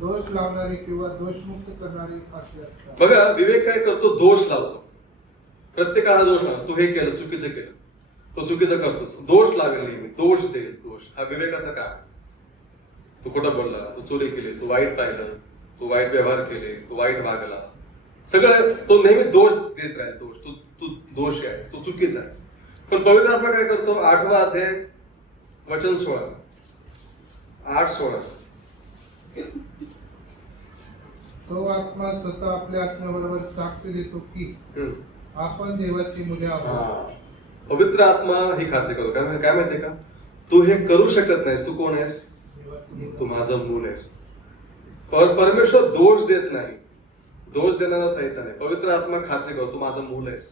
दोष लावणारे किंवा दोषमुक्त करणारे असले असतात. बघा, विवेक काय करतो? दोष लावतो. प्रत्येकाला दोष लावतो. तू हे केलं, चुकीचं केलं, तो चुकीचं करतोस, दोष लावेल नेहमी, दोष देईल. दोष हा विवेकाचा का? तू खोटं बोलला, तू चोरी केली, तू वाईट पाहिलं, तू वाईट व्यवहार केले, तू वाईट वागला, सगळं तो नेहमी दोष देत राहील. दोष, तू दोष आहेस, तू चुकीचा आहेस. पण पवित्र आत्मा काय करतो? 8 अध्याय वचन 16, 8:16. तो आत्मा स्वतः आपल्या आत्म्याबरोबर साक्ष देतो की आपण देवाची मुले आहोत. पवित्र आत्मा ही खात्री करतो. काय माहितीये का? तू हे करू शकत नाहीस. तू कोण आहेस? तू माझं मूल आहेस. परमेश्वर दोष देत नाही. दोष देणारा सैतान आहे. पवित्र आत्मा खात्री करतो, तू माझं मूल आहेस,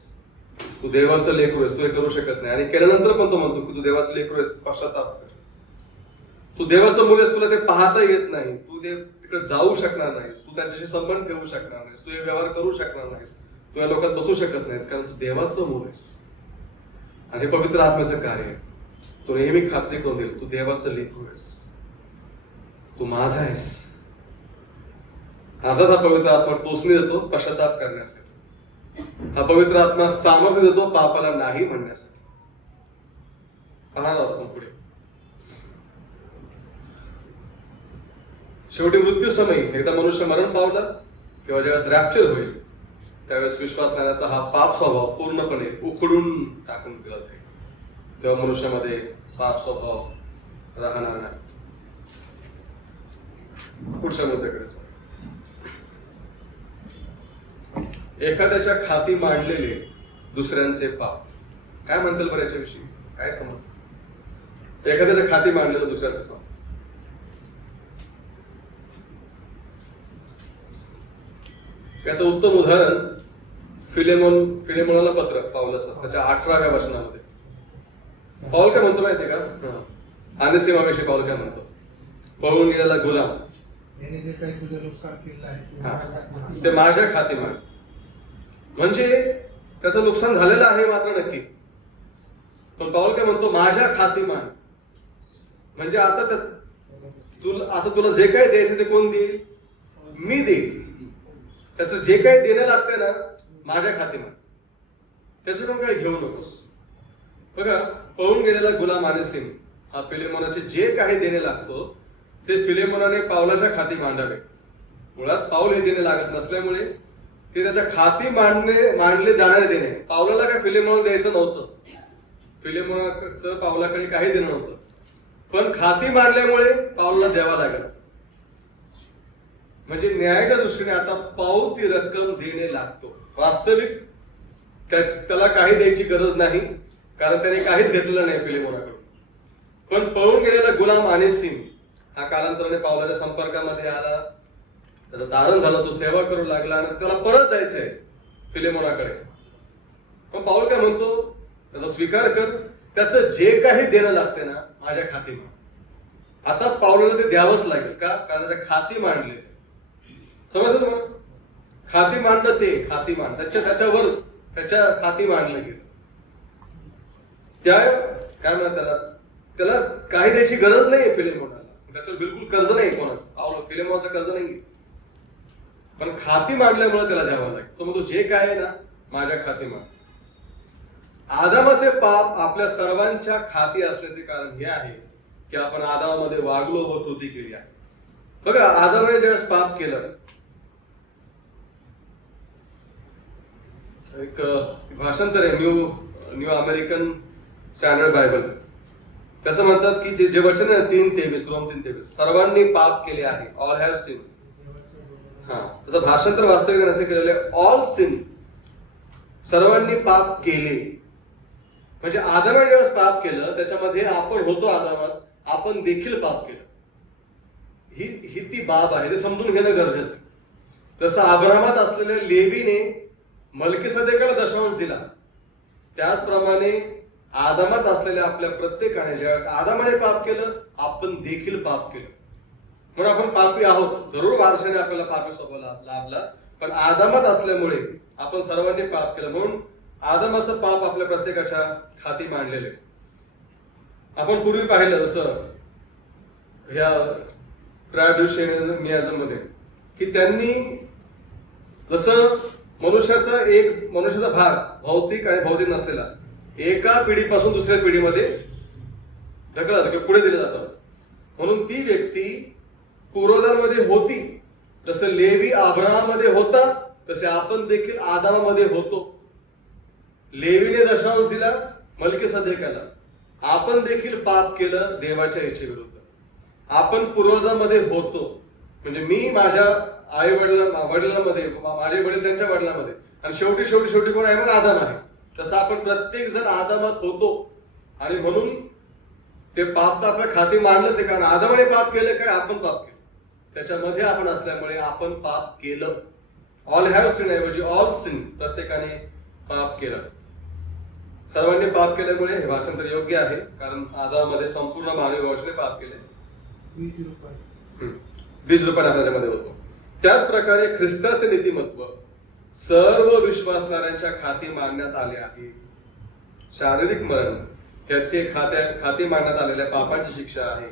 तू देवाचं लेकरू आहेस, तू हे करू शकत नाही. आणि केल्यानंतर पण तो म्हणतो की तू देवाचं लेकरू आहेस, पश्चाताप कर. तू देवाचं मूल आहेस, तुला ते पाहता येत नाही, तू ते तिकडे जाऊ शकणार नाहीस, तू त्यांच्याशी संबंध ठेवू शकणार नाहीस, तू हे व्यवहार करू शकणार नाहीस, तू या लोकात बसू शकत नाहीस, कारण तू देवाचं मूल आहेस. आणि हे पवित्र आत्म्याचं कार्य आहे. तो नेहमी खात्री करून देईल, तू देवाचं लेकरू आहेस, तू माझा आहेस. अर्थात हा पवित्र आत्मा टोचणी देतो पश्चाताप करण्यासाठी. हा पवित्र आत्मा सामर्थ्य देतो पापाला नाही म्हणण्यासाठी. पाहणार आहोत मग पुढे. शेवटी मृत्यू समयी एकदा मनुष्य मरण पावला किंवा ज्यावेळेस रॅप्चर होईल त्यावेळेस विश्वासणाऱ्याचा हा पाप स्वभाव पूर्णपणे उखडून टाकून दिला जाईल. तेव्हा मनुष्यामध्ये पाप स्वभाव राहणार नाही. पुढच्या मुद्द्याकडे एखाद्याच्या खाती मांडलेले दुसऱ्यांचे पाप. काय म्हणतील बरं याच्याविषयी? काय समजतं? एखाद्याच्या खाती मांडलेलं दुसऱ्याचं पाप. याचं उत्तम उदाहरण फिलेमोनाला पत्र पावलं त्याच्या 18व्या वचनामध्ये. पाऊल काय म्हणतो माहितीये का? आनेसिमाविषयी पाऊल काय म्हणतो? पळून गेलेला गुलाम, याने जे काही तुझं नुकसान केलं आहे ते माझ्या खाती मांड. म्हणजे त्याचं नुकसान झालेलं आहे मात्र नक्की, पण पाऊल काय म्हणतो? माझ्या खाती मांड. म्हणजे आता तुला जे काही द्यायचं ते कोण देईल? मी देईल. त्याचं जे काही देणं लागतंय ना माझ्या खाती मांड. त्याच्याकडून काही घेऊ नकोस. बघा, पळून गेलेला गुलाम आनेसिम हा फिलेमोनाचे जे काही देणे लागतो ते फिलेमोनाने पावलाच्या खाती मांडावे. मुळात पाऊल हे देणे लागत नसल्यामुळे ते त्याच्या खाती मांडले जाणारे देणे. पावलाला काय फिलेमोनाला द्यायचं नव्हतं. फिलेमोनाचं पावलाकडे काही देणं नव्हतं, पण खाती मांडल्यामुळे पावलाला द्यावा लागला. म्हणजे न्यायाच्या दृष्टीने आता पाऊल ती रक्कम देणे लागतो. वास्तविक त्याला काही द्यायची गरज नाही, कारण त्याने काहीच घेतलेलं नाही फिलेमोनाकडून. पण पळून गेलेला गुलाम आनेसिम हा कालांतराने पावलाच्या संपर्कामध्ये आला, त्याचं तारण झालं, तो सेवा करू लागला आणि त्याला परत जायचंय फिलेमोनाकडे. पण पाऊल काय म्हणतो? त्याचा स्वीकार कर, त्याचं जे काही देणं लागते ना माझ्या खाती मांड. आता पावलाला ते द्यावंच लागेल. का? कारण त्याच्या खाती मांडले. समजलं तुम्हाला? खाती मांडलं, ते खाती मांड त्याच्यावर त्याच्या खाती मांडलं गेलं. त्या काय म्हणतात त्याला काही द्यायची गरज नाही फिलेमोनाला. त्याच्यावर बिलकुल कर्ज नाही कोणाचं. फिलेमोनाचं कर्ज नाही, पण खाती मांडल्यामुळे त्याला द्यावं लागेल. तो म्हणतो जे काय आहे ना माझ्या खाती मांड. आदामाचे पाप आपल्या सर्वांच्या खाती असल्याचे कारण हे आहे की आपण आदामामध्ये वागलो व कृती केली आहे. बघा, आदामाने ज्यावेळेस पाप केलं, एक भाषांतर आहे न्यू अमेरिकन स्टँडर्ड बायबल. कसं म्हणतात की जे वचन आहे 3:23, रोम 3:23, सर्वांनी पाप केले आहे. All have sin. त्याचं भाषांतर वास्तविक असे केलेलं आहे, ऑल सिन. सर्वांनी पाप केले. म्हणजे आदामाने ज्यावेळेस पाप केलं त्याच्यामध्ये आपण होतो आदामात, आपण देखील पाप केलं. ही ती बाब आहे, ते समजून घेणं गरजेचं आहे. जसं अब्रामात असलेल्या लेवीने मल्कीसदेकाला दशांश दिला, त्याचप्रमाणे आदामात असलेल्या आपल्या प्रत्येकाने ज्यावेळेस आदामाने पाप केलं आपण देखील पाप केलं. म्हणून आपण पापी आहोत. जरूर वारशाने आपल्याला पापी स्वभाव लाभला, पण आदामात असल्यामुळे आपण सर्वांनी पाप केलं. म्हणून आदामाचं पाप आपल्या प्रत्येकाच्या खाती मांडलेले. आपण पूर्वी पाहिलं जसं ह्या ट्रायब्युशनिझम मध्ये की त्यांनी जसं मनुष्याचा भाग भौतिक आणि भौतिक नसलेला एका पिढीपासून दुसऱ्या पिढीमध्ये ढकलला जातो किंवा पुढे दिलं जातं. म्हणून ती व्यक्ती पूर्वजांमध्ये होती. जसं लेवी अब्राहामध्ये होता तसे आपण देखील आदामामध्ये होतो. लेवीने दशांश दिला मल्कीसदेकाला. आपण देखील पाप केलं देवाच्या इच्छेविरुद्ध. आपण पूर्वजांमध्ये होतो. म्हणजे मी माझ्या आई वडिलांमध्ये, माझे वडील त्यांच्या वडिलांमध्ये, आणि शेवटी कोण आहे? मग आदाम आहे. तसं आपण प्रत्येक जण आदामात होतो. आणि म्हणून ते पाप तर आपल्या खाती मांडलंच आहे, कारण आदामाने पाप केलं काय? आपण पाप केलं. त्याच्यामध्ये आपण असल्यामुळे आपण पाप केलं. ऑल हॅव सिन ऐवजी ऑल सिन, प्रत्येकाने पाप केलं. सर्वांनी पाप केल्यामुळे हे भाषांतर योग्य आहे, कारण आदामामध्ये संपूर्ण मानवी वंशाने पाप केले. बीज रूपाने त्याच्यामध्ये होतो. त्याच प्रकारे ख्रिस्ताचे नीतिमत्व सर्व विश्वासणाऱ्यांच्या खाती मांडण्यात आले आहे. शारीरिक मरण हे खाती मांडण्यात आलेल्या पापांची शिक्षा आहे.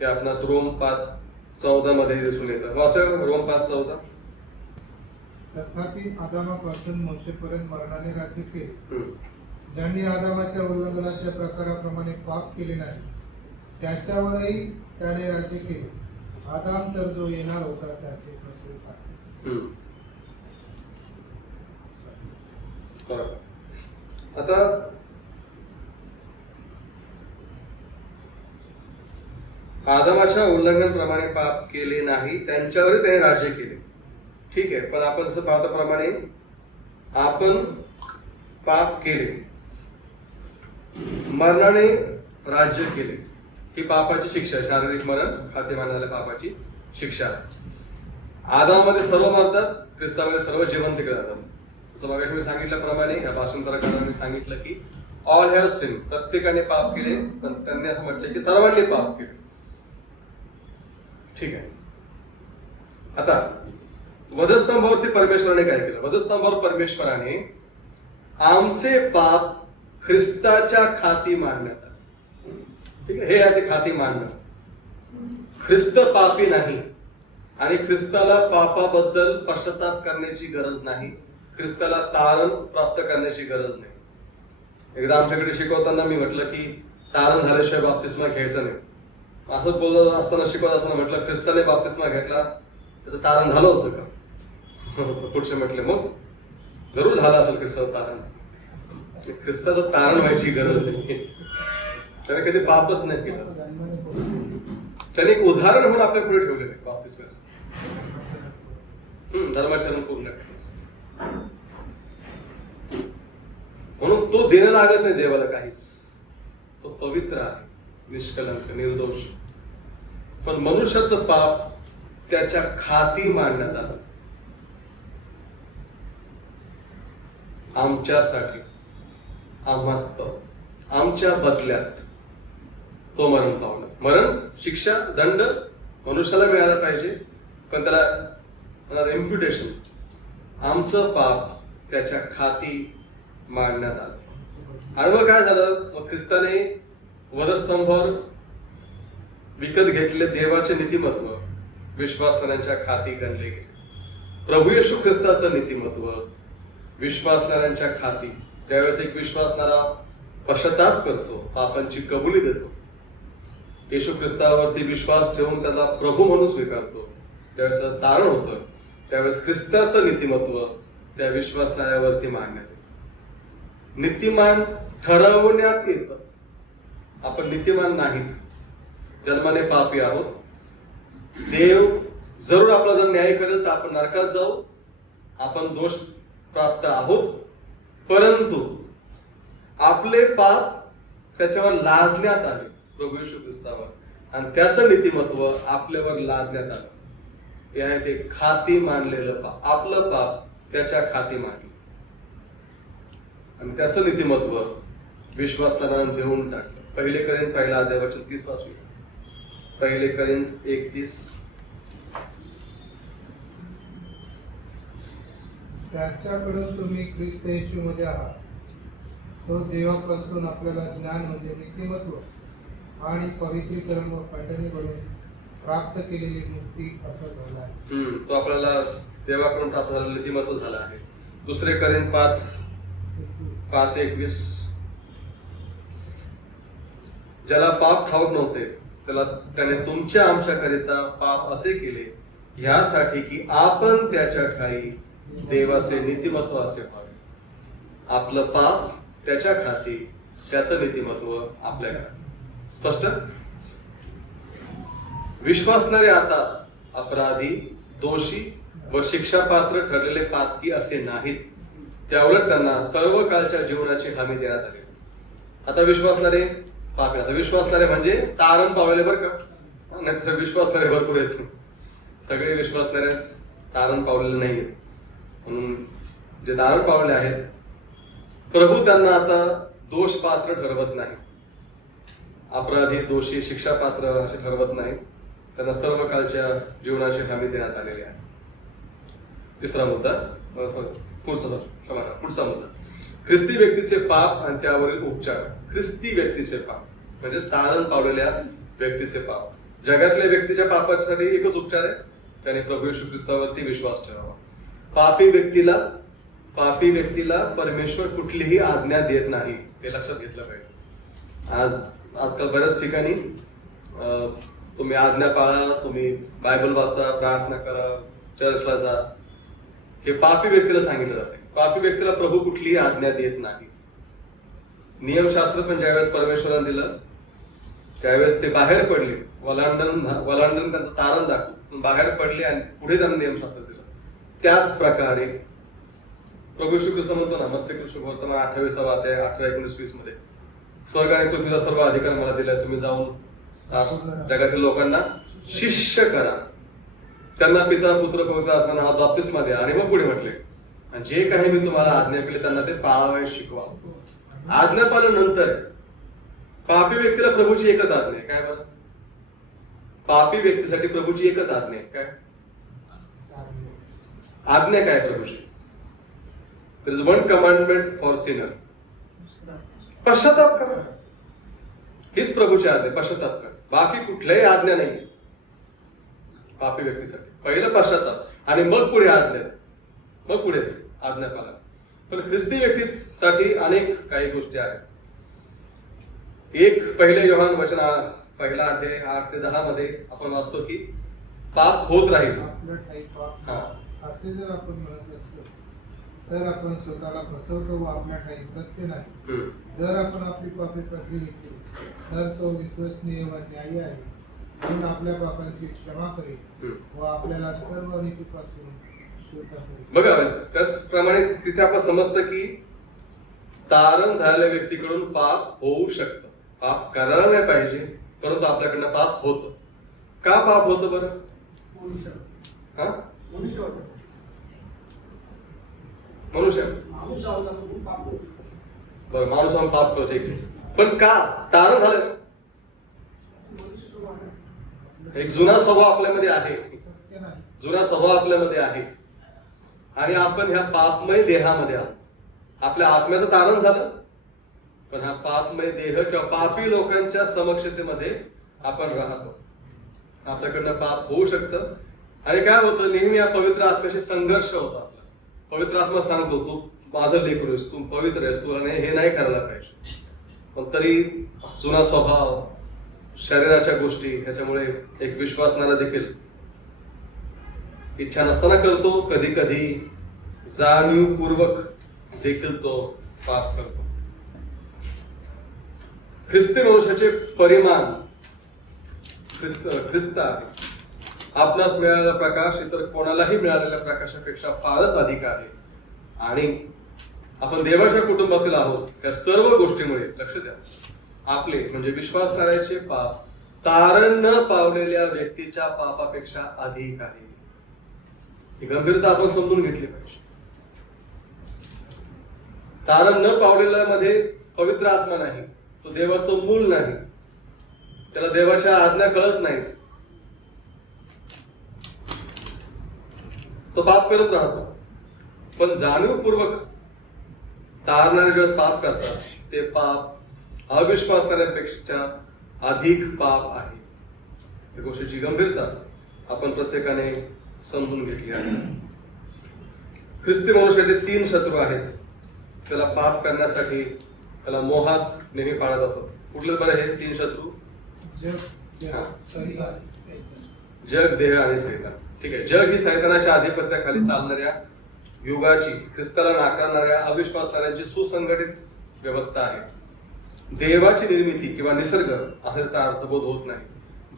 हे आपणास रोम 5:14 मध्ये दिसून येतं. रोम 5:14. तथापि आदामापासून मोशेपर्यंत मरणाने राज्य केले. हम्म. ज्यांनी आदामाच्या उल्लंघनाच्या प्रकाराप्रमाणे पाप केले नाही त्याच्यावरही त्याने राज्य केले. आदाम तर जो येणार होता त्याचे प्रस्तुत आहे. हम्म. बरोबर. आता आदमाच्या उल्लंघनाप्रमाणे पाप केले नाही त्यांच्यावरही त्याने राज्य केले. ठीक आहे, पण आपण जसं पाहताप्रमाणे आपण पाप केले, मरणाने राज्य केले, ही पापाची शिक्षा, शारीरिक मरण खातेमान झाल्या पापाची शिक्षा. आदामामध्ये सर्व मरतात, ख्रिस्तामध्ये सर्व जिवंत केले जातात. जसं मगाशी मी सांगितल्याप्रमाणे या भाषांतराकडे मी सांगितलं की ऑल हॅव सिन, प्रत्येकाने पाप केले, पण त्यांनी असं म्हटलं की सर्वांनी पाप केले. ठीक आहे. आता वधस्तंभावरती परमेश्वराने काय केलं? वधस्तंभावर परमेश्वराने आमचे पाप ख्रिस्ताच्या खाती मांडण्यात आले. ठीक आहे, हे आहे ते खाती मांडणं. ख्रिस्त पापी नाही आणि ख्रिस्ताला पापाबद्दल पश्चाताप करण्याची गरज नाही, ख्रिस्ताला तारण प्राप्त करण्याची गरज नाही. एकदा आमच्याकडे शिकवताना मी म्हटलं की तारण झाल्याशिवाय बाप्तिस्मा घ्यायचं नाही. असं बोलत असताना शिकवत असताना म्हटलं ख्रिस्ताने बाप्तिस्मा घेतला त्याचं तारण झालं होतं का? पुढचे म्हटले मग जरूर झालं असेल ख्रिस्ताचं तारण. ख्रिस्ताचं तारण व्हायची गरज नाही, त्याने कधी पापच नाही केलं. त्याने एक उदाहरण म्हणून आपल्या पुढे ठेवलेलं आहे बाप्तिस्म्याचं. धर्माचरण पूर्ण करण्याचं. म्हणून तो देणं लागत नाही देवाला काहीच. तो पवित्र आहे, निष्कलंक, निर्दोष. पण मनुष्याचं पाप त्याच्या खाती मांडण्यात आलं. आमच्यासाठी, आम्हास्तव, आमच्या बदल्यात तो मरण पावला. मरण, शिक्षा, दंड मनुष्याला मिळाला पाहिजे, पण त्याला इम्प्युटेशन, आमचं पाप त्याच्या खाती मांडण्यात आलं. आणि मग काय झालं? मग ख्रिस्ताने वधस्तंभावर विकत घेतले देवाचे नीतिमत्व विश्वासणाऱ्यांच्या खाती गणले गेले. प्रभू येशू ख्रिस्ताचं नीतिमत्व विश्वासणाऱ्यांच्या खाती, ज्यावेळेस एक विश्वासणारा पश्चाताप करतो, पापांची कबुली देतो, येशू ख्रिस्तावरती विश्वास ठेवून त्याला प्रभू म्हणून स्वीकारतो, त्यावेळेस तारण होतं. त्यावेळेस ख्रिस्ताचं नीतिमत्व त्या विश्वासणाऱ्यावरती मांडण्यात येतं. नीतिमान ठरवण्यात येतं. आपण नीतिमान नाहीत, जन्माने पापी आहोत. देव जरूर आपला जर न्याय करेल तर आपण नरकात जाऊ, आपण दोष प्राप्त आहोत. परंतु आपले पाप त्याच्यावर लादण्यात आले प्रभू येशू ख्रिस्तावर, आणि त्याचं नीतिमत्व आपल्यावर लादण्यात आलं. हे आहे ते खाती मांडलेलं पाप. आपलं पाप त्याच्या खाती मांडलं आणि त्याचं नीतिमत्व विश्वासणाऱ्यांना देऊन टाकलं. पहिले करिंथ पहिला अध्याय वचन 30 वाचूया. पहिले करिंथ 1:30. त्याच्याकडून तुम्ही ख्रिस्त येशूमध्ये आहात, तो देवापासून आपल्याला ज्ञान म्हणजे नीतिमत्व आणि पवित्रीकरण व खंडणीकडून प्राप्त केलेली मुक्ती असं झालं आहे. तो आपल्याला देवाकडून प्राप्त झालेलं नीतिमत्व झालं आहे. दुसरे करिंथ 5:21. ज्याला पाप ठाऊक नव्हते त्याने तुमच्या आमच्याकरिता पाप असे केले, ह्यासाठी की आपण त्याच्या ठाई देवाचे नीतिमत्व असे व्हावे. आपलं पाप त्याच्या खाती, त्याचं नीतिमत्व आपल्या खाती. स्पष्ट? विश्वासणारे आता अपराधी, दोषी व शिक्षापात्र ठरलेले पातकी असे नाहीत, त्याउलट त्यांना सर्व काळच्या जीवनाची हमी देण्यात आली. आता विश्वासणारे पापी, आता विश्वासणारे म्हणजे तारण पावलेले बरं का, नाही तर विश्वासणारे भरपूर आहेत. सगळे विश्वासणारेच तारण पावलेले नाहीत. म्हणून जे तारण पावले आहेत, प्रभू त्यांना आता दोष पात्र ठरवत नाही. अपराधी, दोषी, शिक्षापात्र असे ठरवत नाहीत. त्यांना सर्व काळच्या जीवनाची हमी देण्यात आलेली आहे. तिसरा मुद्दा, पुढचा मुद्दा, ख्रिस्ती व्यक्तीचे पाप आणि त्यावरील उपचार. ख्रिस्ती व्यक्तीचे पाप म्हणजे तारण पावलेल्या व्यक्तीचे पाप. जगातल्या व्यक्तीच्या पापासाठी एकच उपचार आहे, त्याने प्रभू येशू ख्रिस्तावरती विश्वास ठेवावा. पापी व्यक्तीला परमेश्वर कुठलीही आज्ञा देत नाही, हे लक्षात घेतलं पाहिजे. आजकाल बऱ्याच ठिकाणी तुम्ही आज्ञा पाळा, तुम्ही बायबल वाचा, प्रार्थना करा, चर्चला जा, हे पापी व्यक्तीला सांगितलं जाते. पापी व्यक्तीला प्रभू कुठलीही आज्ञा देत नाही. नियमशास्त्र पण ज्यावेळेस परमेश्वराने दिलं त्यावेळेस ते बाहेर पडले, वलांडून त्यांचं तारण दाखवून बाहेर पडले आणि पुढे त्यांना नियमशास्त्र दिलं. त्याच प्रकारे प्रभू यीशू ख्रिस्त म्हणतो ना, मत्ती शुभवर्तमान 28 अध्याय 18-19-20 मध्ये, स्वर्ग आणि पृथ्वीचा सर्व अधिकार मला दिलाय, तुम्ही जाऊन जगातील लोकांना शिष्य करा, त्यांना पिता पुत्र पवित्र आत्म्याने हा बाप्तिस्मा द्या. आणि मग पुढे म्हटले, आणि जे काही मी तुम्हाला आज्ञा केली त्यांना ते पाळावयास शिकवा. आज्ञा पाळल्यानंतर पापी व्यक्तीला प्रभूची एकच आज्ञा आहे. काय बरं? पापी व्यक्तीसाठी प्रभूची एकच आज्ञा आहे. काय आज्ञा? काय प्रभूची? There is one commandment for sinner, पश्चाताप करा. हीच प्रभूची आज्ञा, पश्चाताप करा. बाकी कुठल्याही आज्ञा नाही पापी व्यक्तीसाठी. पहिलं पश्चाताप आणि मग पुढे आज्ञा, मग पुढे आज्ञा पाळा. पण ख्रिस्ती व्यक्तीसाठी अनेक काही गोष्टी आहेत. एक पहिले योहान वचन पहिला अध्याय 8 ते 10 मध्ये आपण वाचतो की पाप होत राहील. आपलं ठाई पाप असे जर आपण म्हणत असलो तर आपण स्वतःला फसवतो व आपल्या ठाई सत्य नाही. जर आपण आपली पापे पकडी घेतली तर तो विश्वसनीय व न्यायी आहे, म्हणून आपल्या पापांची क्षमा करेल व आपल्याला सर्व नीतीपासून शुद्ध करेल. बघा, त्याचप्रमाणे तिथे आपण समजतं की तारण झालेल्या व्यक्तीकडून पाप होऊ शकतं. पाप करायला नाही पाहिजे, परंतु आपल्याकडनं पाप होतं. का पाप होतं बरं? मनुष्य बरं, माणूस पाप करतो, ठीक आहे. पण का तारण झालं ना? एक जुना स्वभाव आपल्यामध्ये आहे, सत्य नाही. जुना स्वभाव आपल्यामध्ये आहे आणि आपण ह्या पापमय देहामध्ये आहोत. आपल्या आत्म्याचं तारण झालं, पण हा पापमय देह किंवा पापी लोकांच्या समक्षतेमध्ये आपण राहतो. आपल्याकडनं पाप होऊ शकतं. आणि काय होतं, नेहमी या पवित्र आत्म्याशी संघर्ष होतो आपला. पवित्र आत्मा सांगतो, तू माझं लेकरू आहेस, तू पवित्र आहेस, तुला हे नाही करायला पाहिजे. पण तरी जुना स्वभाव, शरीराच्या गोष्टी, ह्याच्यामुळे एक विश्वासणारा देखील इच्छा नसताना करतो, कधी कधी जाणीवपूर्वक देखील तो पाप करतो. ख्रिस्ती मनुष्याचे परिमाण ख्रिस्त आहे. आपणास मिळालेला प्रकाश इतर कोणालाही मिळालेल्या प्रकाशापेक्षा फारच अधिक आहे. आणि आपण देवाच्या कुटुंबातील आहोत. त्या सर्व गोष्टीमुळे लक्ष द्या, आपले म्हणजे विश्वास करायचे पाप तारण न पावलेल्या व्यक्तीच्या पापापेक्षा अधिक आहे. ही गंभीरता आपण समजून घेतली पाहिजे. तारण न पावलेल्या मध्ये पवित्र आत्मा नाही, तो देवाचं मूल नाही, त्याला देवाच्या आज्ञा कळत नाहीत, तो पाप करत राहतो. पण जाणीवपूर्वक तारणारे जेव्हा पाप करतात, ते पाप अविश्वास करण्यापेक्षा अधिक पाप आहे. या गोष्टीची गंभीरता आपण प्रत्येकाने समजून घेतली आहे. ख्रिस्ती मनुष्याचे 3 शत्रू आहेत. त्याला पाप करण्यासाठी त्याला मोहात नेहमी पाळत असत. कुठले बरं हे 3 शत्रू? जग, देह आणि सैतान. ठीक आहे. जग ही सैतानाच्या आधिपत्याखाली चालणाऱ्या, युगाची, ख्रिस्ताला नाकारणाऱ्या, अविश्वासणाऱ्यांची सुसंघटित व्यवस्था आहे. देवाची निर्मिती किंवा निसर्ग असा अर्थबोध होत नाही.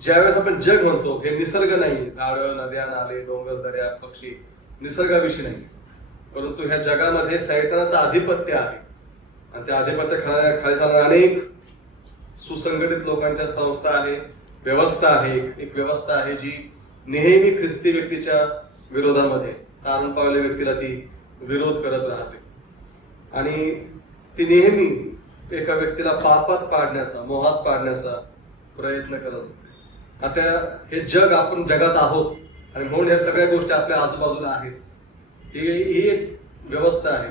ज्यावेळेस आपण जग म्हणतो, हे निसर्ग नाही, झाडं, नद्या, नाले, डोंगर, दर्या, पक्षी, निसर्गाविषयी नाही, परंतु ह्या जगामध्ये सैतानाचं आधिपत्य आहे. आणि त्या आधिपत्याखाली चालणाऱ्या अनेक सुसंघटित लोकांच्या संस्था आहे, व्यवस्था आहे. एक व्यवस्था आहे जी नेहमी ख्रिस्ती व्यक्तीच्या विरोधामध्ये, तारण पावलेल्या व्यक्तीला ती विरोध करत राहते. आणि ती नेहमी एका व्यक्तीला पापात पाडण्याचा, मोहात पाडण्याचा प्रयत्न करत असते. आता हे जग, आपण जगात आहोत आणि म्हणून या सगळ्या गोष्टी आपल्या आजूबाजूला आहेत. ही एक व्यवस्था आहे.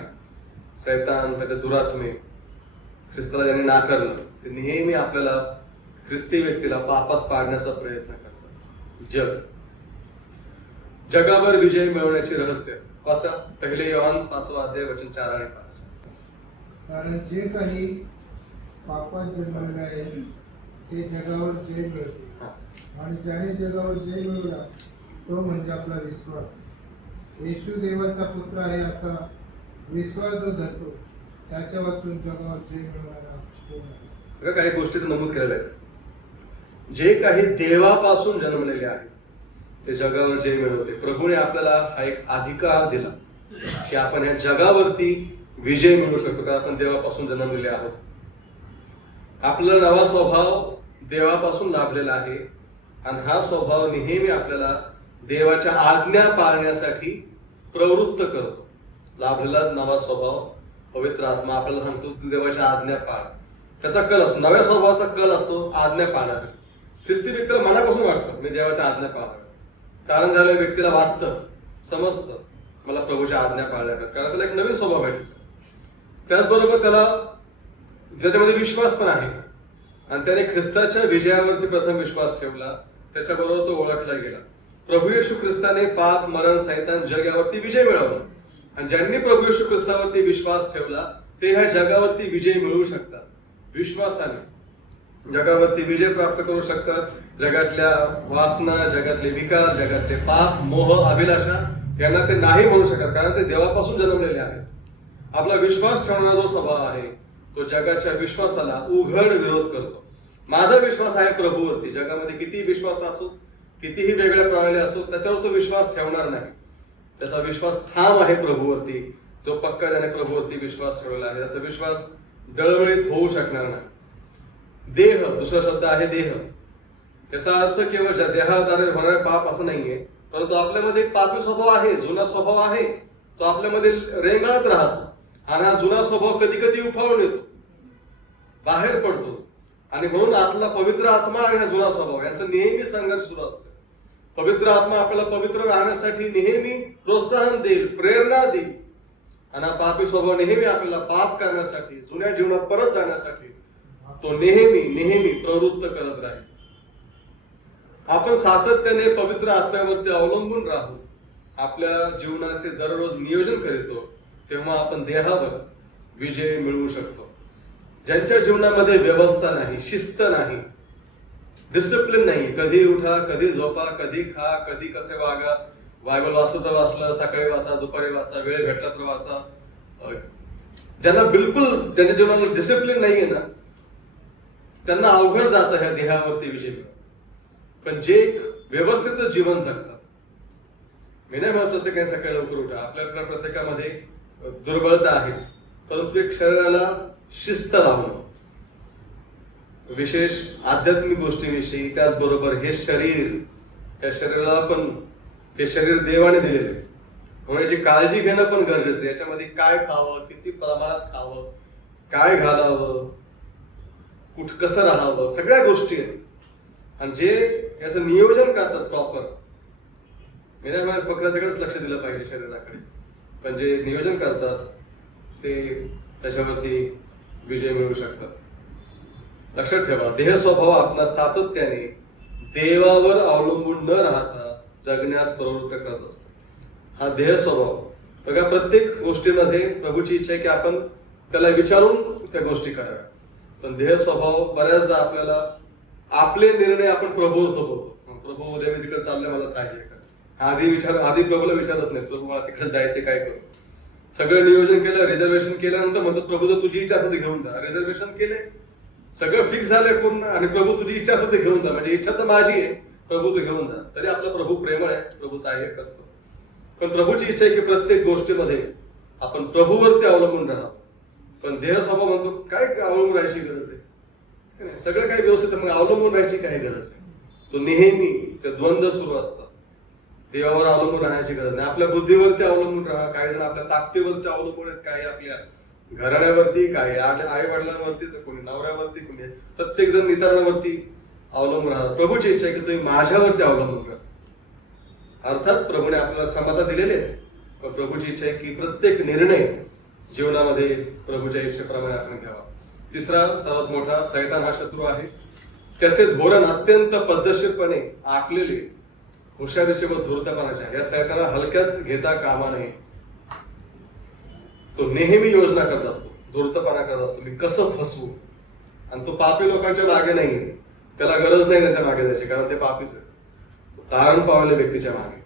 सैतान, त्याच्या दुरात्मे, ख्रिस्ताला ज्यांनी नाकारलं, ते नेहमी आपल्याला, ख्रिस्ती व्यक्तीला पापात पाडण्याचा प्रयत्न करतात. जगावर विजय मिळवण्याचे रहस्य वाचा 1 योहान 5 अध्याय वचन 4 आणि 5. कारण जे काही पापात जन्मलेले आहे ते जगावर जय मिळते आणि ज्याने जगावर जय मिळवला तो म्हणजे आपला विश्वास. येशू देवाचा पुत्र आहे असा विश्वास जो धरतो त्याच्या वाचून जगावर जय मिळवणारा तो आहे. बघा, काही गोष्टी तर नमूद केलेल्या आहेत. जे काही देवापासून जन्मलेले आहे ते जगावर जय मिळवते. प्रभूने आपल्याला हा एक अधिकार दिला की आपण ह्या जगावरती विजय मिळवू शकतो, कारण आपण देवापासून जन्मलेले आहोत. आपला नवा स्वभाव देवापासून लाभलेला आहे आणि हा स्वभाव नेहमी आपल्याला देवाच्या आज्ञा पाळण्यासाठी प्रवृत्त करतो. लाभलेला नवा स्वभाव पवित्र आत्मा आपल्याला सांगतो तू देवाच्या आज्ञा पाळ. त्याचा कल असतो, नव्या स्वभावाचा कल असतो आज्ञा पाळण्याचा. ख्रिस्ती व्यक्तीला मनापासून वाटतं मी देवाच्या आज्ञा पाळाव्या. कारण झालेल्या व्यक्तीला वाटतं, समजतं मला प्रभूच्या आज्ञा पाळल्या पाहिजेत, कारण त्याला एक नवीन स्वभाव भेटतो. त्याचबरोबर त्याला ज्याच्यामध्ये विश्वास पण आहे आणि त्याने ख्रिस्ताच्या विजयावरती प्रथम विश्वास ठेवला, त्याच्याबरोबर तो ओळखला गेला. प्रभू येशू ख्रिस्ताने पाप, मरण, सैतान, जग यावरती विजय मिळवला आणि ज्यांनी प्रभू येशू ख्रिस्तावरती विश्वास ठेवला ते ह्या जगावरती विजय मिळवू शकतात. विश्वासाने जगावरती विजय प्राप्त करू शकतात. जगातल्या वासना, जगातले विकार, जगातले पाप, मोह, अभिलाषा यांना ते नाही म्हणू शकत, कारण ते देवापासून जन्मलेले आहेत. आपला विश्वास ठेवणारा जो स्वभाव आहे तो जगाच्या विश्वासाला उघड विरोध करतो. माझा विश्वास आहे प्रभूवरती. जगामध्ये कितीही विश्वास असो, कितीही वेगळ्या प्रणाली असो, त्याच्यावर तो विश्वास ठेवणार नाही. त्याचा विश्वास ठाम आहे प्रभूवरती. जो पक्का त्याने प्रभूवरती विश्वास ठेवला आहे त्याचा विश्वास डळमळीत होऊ शकणार नाही. देह, दुसरा शब्द आहे देह. याचा अर्थ केवळ देहाद्वारे होणारे पाप असं नाहीये, परंतु आपल्यामध्ये एक पापी स्वभाव आहे, जुना स्वभाव आहे, तो आपल्यामध्ये रेंगाळत राहतो आणि हा जुना स्वभाव कधी कधी उफाळून येतो, बाहेर पडतो आणि म्हणून आतला पवित्र आत्मा आणि हा जुना स्वभाव यांचा नेहमी संघर्ष सुरू असतो. पवित्र आत्मा आपल्याला पवित्र राहण्यासाठी नेहमी प्रोत्साहन देईल, प्रेरणा देईल आणि हा पापी स्वभाव नेहमी आपल्याला पाप करण्यासाठी, जुन्या जीवनात परत जाण्यासाठी तो नेहमी नेहमी प्रवृत्त करत राहील. आपण सातत्याने पवित्र आत्म्यावरती अवलंबून राहू, आपल्या जीवनाचे दररोज नियोजन करीतो, तेव्हा आपण देहावर विजय मिळवू शकतो. ज्यांच्या जीवनामध्ये व्यवस्था नाही, शिस्त नाही, डिसिप्लिन नाही, कधी उठा, कधी झोपा, कधी खा, कधी कसे वागा, बायबल वाचलं तर वाचलं, सकाळी वाचा, दुपारी वाचा, वेळ भेटला तर वाचा, ज्यांना बिलकुल ज्यांच्या जीवनाला डिसिप्लिन नाहीये ना त्यांना अवघड जातं ह्या देहावरती विजय मिळवणं. पण जे एक व्यवस्थित जीवन जगतात, मी नाही म्हणत प्रत्येकाने सकाळी लवकर उठा, आपल्या प्रत्येकामध्ये दुर्बलता आहे, परंतु एक शरीराला शिस्त लावणं, विशेष आध्यात्मिक गोष्टीविषयी, त्याचबरोबर हे शरीर, या शरीराला पण हे शरीर देवाने दिलेले होण्याची काळजी घेणं पण गरजेचं आहे. याच्यामध्ये काय खावं, किती प्रमाणात खावं, काय घालावं, कसं राहावं, सगळ्या गोष्टी आहेत. आणि जे याचं नियोजन करतात प्रॉपर, मी नाही म्हणत फक्त त्याच्याकडेच लक्ष दिलं पाहिजे शरीराकडे, पण जे नियोजन करतात ते त्याच्यावरती विजय मिळवू शकतात. लक्षात ठेवा, देह स्वभाव आपला सातत्याने देवावर अवलंबून न राहता जगण्यास प्रवृत्त करत असतो. हा देह स्वभाव बघा, प्रत्येक गोष्टीमध्ये प्रभूची इच्छा आहे की आपण त्याला विचारून त्या गोष्टी कराव्या. पण देह स्वभाव बऱ्याचदा आपल्याला आपले निर्णय आपण प्रभूवर थोपवतो. प्रभू उद्या मी तिकडे चाललंय, मला सहाय्य कर. आधी प्रभूला विचारत नाही, प्रभू मला तिकडे जायचं काय करू. सगळं नियोजन केलं, रिझर्वेशन केल्यानंतर म्हणतो प्रभू जर तुझी इच्छा असेल तर घेऊन जा. रिझर्वेशन केले, सगळं फिक्स झालंय पूर्ण, आणि प्रभू तुझी इच्छा असेल तर घेऊन जा. म्हणजे इच्छा तर माझी आहे, प्रभू तू घेऊन जा. तरी आपला प्रभू प्रेमळ आहे, प्रभू सहाय्य करतो. पण प्रभूची इच्छा आहे की प्रत्येक गोष्टीमध्ये आपण प्रभूवरती अवलंबून राहावं. पण देह स्वभाव म्हणतो काय अवलंबून राहायची गरज आहे, सगळं काही व्यवस्थित, मग अवलंबून राहायची काय गरज आहे. तो नेहमी ते द्वंद्व सुरू असतात. देवावर अवलंबून राहण्याची गरज नाही, आपल्या बुद्धीवरती अवलंबून राहा. काही जण आपल्या ताकदीवरती अवलंबून आहेत, काही आपल्या घराण्यावरती, काही आई वडिलांवरती, तर कोणी नवऱ्यावरती, कोणी प्रत्येक जण इतरांवरती अवलंबून राहतात. प्रभूची इच्छा आहे की तुम्ही माझ्यावरती अवलंबून राहा. अर्थात प्रभूने आपल्याला क्षमता दिलेली आहे, पण प्रभूची इच्छा आहे की प्रत्येक निर्णय जीवनामध्ये प्रभूच्या इच्छेप्रमाणे आपण घ्यावा. तिसरा सर्वात मोठा, सैतान हा शत्रू आहे. त्याचे धोरण अत्यंत पद्धतशीरपणे आखलेले, हुशारीचे व धूर्तपणाचे. या सैतानाला हलक्यात घेता कामा नये. तो नेहमी योजना करत असतो, धूर्तपणा करत असतो, मी कसं फसवू. आणि तो पापी लोकांच्या मागे नाही, त्याला गरज नाही त्यांच्या मागे जायची, कारण ते पापीच आहे. तारण पावलेल्या व्यक्तीच्या मागे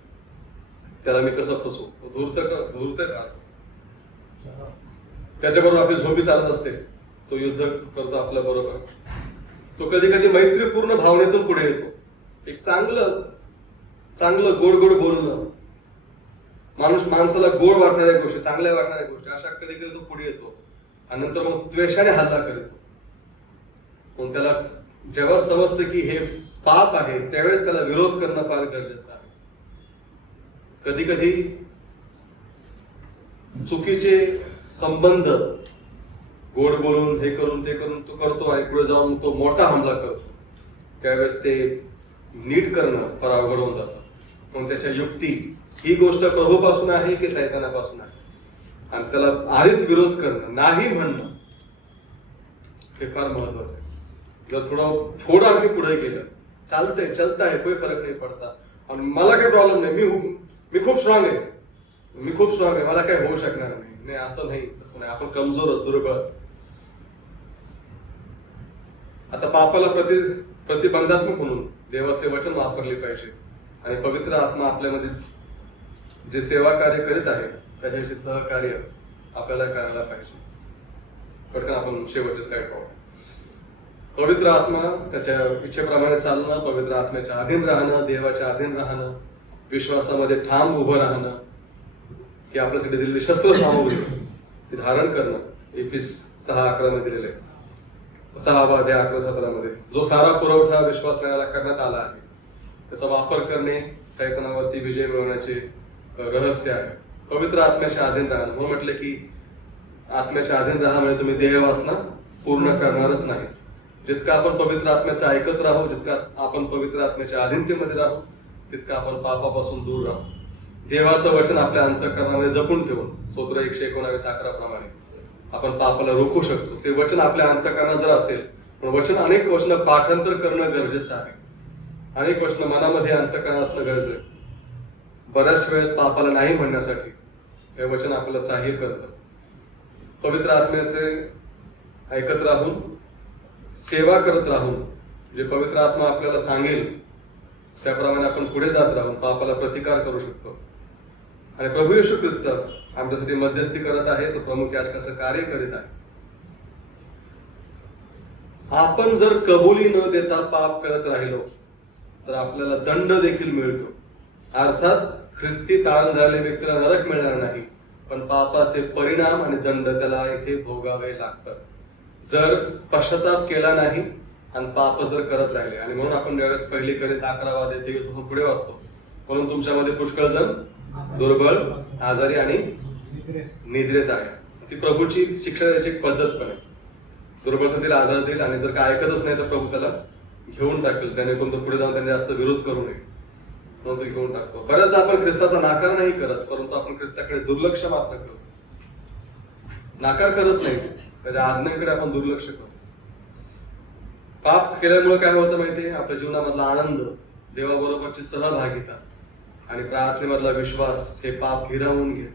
त्याला मी कसं फसवू, धूर्त काढतो. त्याच्याबरोबर आपली झोपी चालत असते, तो युद्ध करतो आपल्या बरोबर. तो कधी कधी मैत्रीपूर्ण भावनेतून पुढे येतो. एक चांगलं गोड गोड बोलणं, माणसाला गोड वाटणाऱ्या गोष्टी, चांगल्या वाटणाऱ्या गोष्टी, अशा कधी कधी तो पुढे येतो. आणि नंतर मग द्वेषाने हल्ला करतो. मग त्याला जेव्हा समजतं की हे पाप आहे, त्यावेळेस त्याला विरोध करणं फार गरजेचं आहे. कधी कधी चुकीचे संबंध गोड बोलून, हे करून ते करून तो करतो आणि पुढे जाऊन तो मोठा हमला करतो. त्यावेळेस ते नीट करणं फार अवघड होऊन जातं. मग त्याच्या युक्ती, ही गोष्ट प्रभूपासून आहे की सैतानापासून आहे, आणि त्याला आधीच विरोध करणं, नाही म्हणणं, हे फार महत्वाचं आहे. जर थोडं आणखी पुढे गेलं, चालतंय, चलता है, कोई फरक नाही पडता, आणि मला काही प्रॉब्लेम नाही, मी खूप स्ट्रॉंग आहे, मला काही होऊ शकणार नाही, असं नाही, तसं नाही, आपण कमजोर आहोत, दुर्बळ. आता पापाला प्रतिबंधात्मक म्हणून देवाचे वचन वापरले पाहिजे, आणि पवित्र आत्मा आपल्यामध्ये जे सेवा कार्य करीत आहे त्याच्याशी सहकार्य आपल्याला करायला पाहिजे. पटकन आपण शेवटचे स्लाइड पाहू. पवित्र आत्मा, त्याच्या इच्छेप्रमाणे चालणं, पवित्र आत्म्याच्या अधीन राहणं, देवाच्या अधीन राहणं, विश्वासामध्ये ठाम उभं राहणं, ही आपल्यासाठी दिलेली शस्त्र सामग्री ती धारण करणं. Efes 6:11 मध्ये दिलेलं आहे, 6 अध्याय 11-17 मध्ये. जो सारा पुरवठा विश्वासणाऱ्याला करण्यात आला आहे, त्याचा वापर करणे सैतानावरती विजय मिळवण्याचे रहस्य आहे. पवित्र आत्म्याच्या अधीन राहणं, म्हणून म्हटलं की आत्म्याच्या अधीन राहा म्हणजे तुम्ही देहवासना पूर्ण करणारच नाही. जितका आपण पवित्र आत्म्याचं ऐकत राहू, जितका आपण पवित्र आत्म्याच्या अधीनतेमध्ये राहू, तितका आपण पापापासून दूर राहू. देवाचं वचन आपल्या अंतःकरणामध्ये जपून ठेवून, स्तोत्र 119:11 प्रमाणे आपण पापाला रोखू शकतो. ते वचन आपल्या अंतःकरणात जर असेल, पण वचन अनेक वचन पाठांतर करणं गरजेचं आहे, अनेक वचन मनामध्ये अंतःकरण असणं गरजेचं आहे. बऱ्याच वेळेस पापाला नाही म्हणण्यासाठी हे वचन आपल्याला सहाय्य करतं. पवित्र आत्म्याचे ऐकत राहून, सेवा करत राहून, जे पवित्र आत्मा आपल्याला सांगेल त्याप्रमाणे आपण पुढे जात राहून पापाला प्रतिकार करू शकतो. आणि प्रभू येशू ख्रिस्त आमच्यासाठी मध्यस्थी करत आहे, तो प्रमुख याजकाचं कार्य करीत आहे. आपण जर कबुली न देता पाप करत राहिलो तर आपल्याला दंड देखील मिळतो. अर्थात ख्रिस्ती तारण झालेल्या व्यक्तीला नरक मिळणार नाही, पण पापाचे परिणाम आणि दंड त्याला इथे भोगावे लागतात जर पश्चाताप केला नाही आणि पाप जर करत राहिले. आणि म्हणून आपण ज्यावेळेस 1 कोरिन्थ 11 पुढे वाचतो, म्हणून तुमच्यामध्ये पुष्कळ जण दुर्बळ, आजारी आणि निद्रेत आहे. ती प्रभूची शिक्षा द्यायची एक पद्धत पण आहे. दुर्बळता देईल, आजार देईल, आणि जर काय ऐकतच नाही तर प्रभू त्याला घेऊन टाकेल, जेणेकरून तो पुढे जाऊन त्यांनी जास्त विरोध करू नये, म्हणून तो घेऊन टाकतो. बऱ्याचदा आपण ख्रिस्ताचा नाकार नाही करत, परंतु आपण ख्रिस्ताकडे दुर्लक्ष मात्र करतो. नाकार करत नाही, त्याच्या आज्ञेकडे आपण दुर्लक्ष करतो. पाप केल्यामुळे काय होतं माहितीये, आपल्या जीवनामधला आनंद, देवाबरोबरची सहभागिता आणि प्रार्थनेमधला विश्वास हे पाप हिरावून घेत.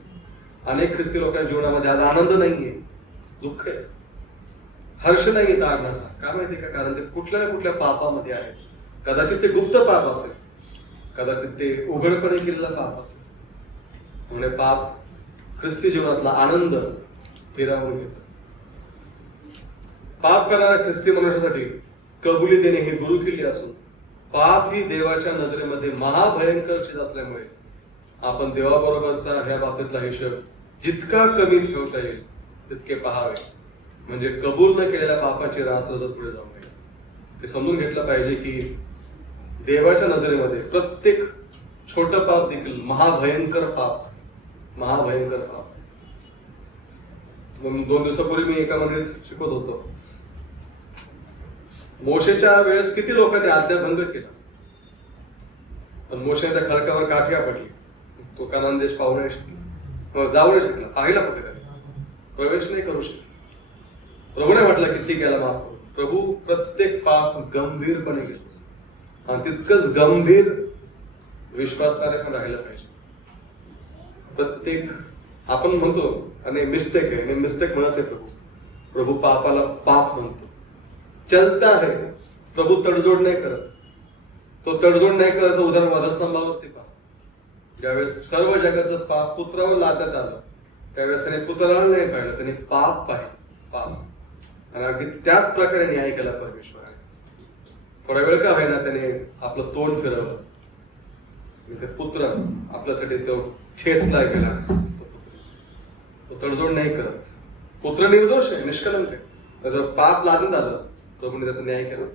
अनेक ख्रिस्ती लोकांच्या जीवनामध्ये आज आनंद नाहीये, दुःख आहे, हर्ष नाही येत आज्ञाचा. का माहितीये का? कारण ते कुठल्या ना कुठल्या पापामध्ये आहे. कदाचित ते गुप्त पाप असेल, कदाचित ते उघडपणे केलेला पाप असेल. म्हणजे पाप ख्रिस्ती जीवनातला आनंद हिरावून घेतात. पाप करणाऱ्या ख्रिस्ती मनुष्यासाठी कबुली देणे ही गुरुकिल्ली असून, पाप ही देवाच्या नजरेमध्ये महाभयंकर चीज असल्यामुळे आपण देवाबरोबरचा ह्या बाबतीतला हिशोब जितका कमी ठेवता येईल तितके पाहावे, म्हणजे कबूल न केलेल्या पापाची रास रजत पुढे जाऊ नये. हे समजून घेतलं पाहिजे की देवाच्या नजरेमध्ये प्रत्येक छोटं पाप देखील महाभयंकर पाप. 2 दिवसापूर्वी मी एका मंडळीत शिकवत होतो. मोशेच्या वेळेस किती लोकांनी आज्ञाभंग केला, पण मोशे त्या खडकावर काठ्या पडली. तो कनान देश पाहू नाही शकला, जाऊ नाही शकला, पाहिला कुठे त्याने, प्रवेश नाही करू शकला. प्रभूने म्हटलं की ठीक याला माफ करू. प्रभू प्रत्येक पाप गंभीरपणे घेतो, आणि तितकंच गंभीर विश्वासणारे पण राहिलं पाहिजे. प्रत्येक आपण म्हणतो आणि मिस्टेक आहे, मी मिस्टेक म्हणत आहे प्रभू. प्रभू पापाला पाप म्हणतो. चलता है, प्रभू तडजोड नाही करत. तो तडजोड नाही करायचं उदाहरण वधस्तंभावरती पहा. ज्यावेळेस सर्व जगाचं पाप पुत्रावर लादण्यात आलं त्यावेळेस त्याने पुत्राला नाही पाहिलं, त्याने पाप पाहिलं, पाप. आणि अगदी त्याच प्रकारे न्याय केला परमेश्वराने. थोडा वेळ का होईना त्याने आपलं तोंड फिरवलं. ते पुत्र आपल्यासाठी तो ठेचला गेला. तो तडजोड नाही करत. पुत्र निर्दोष आहे, निष्कलंक आहे. त्याचं पाप लादण्यात आलं, प्रभूने त्याचा न्याय केला.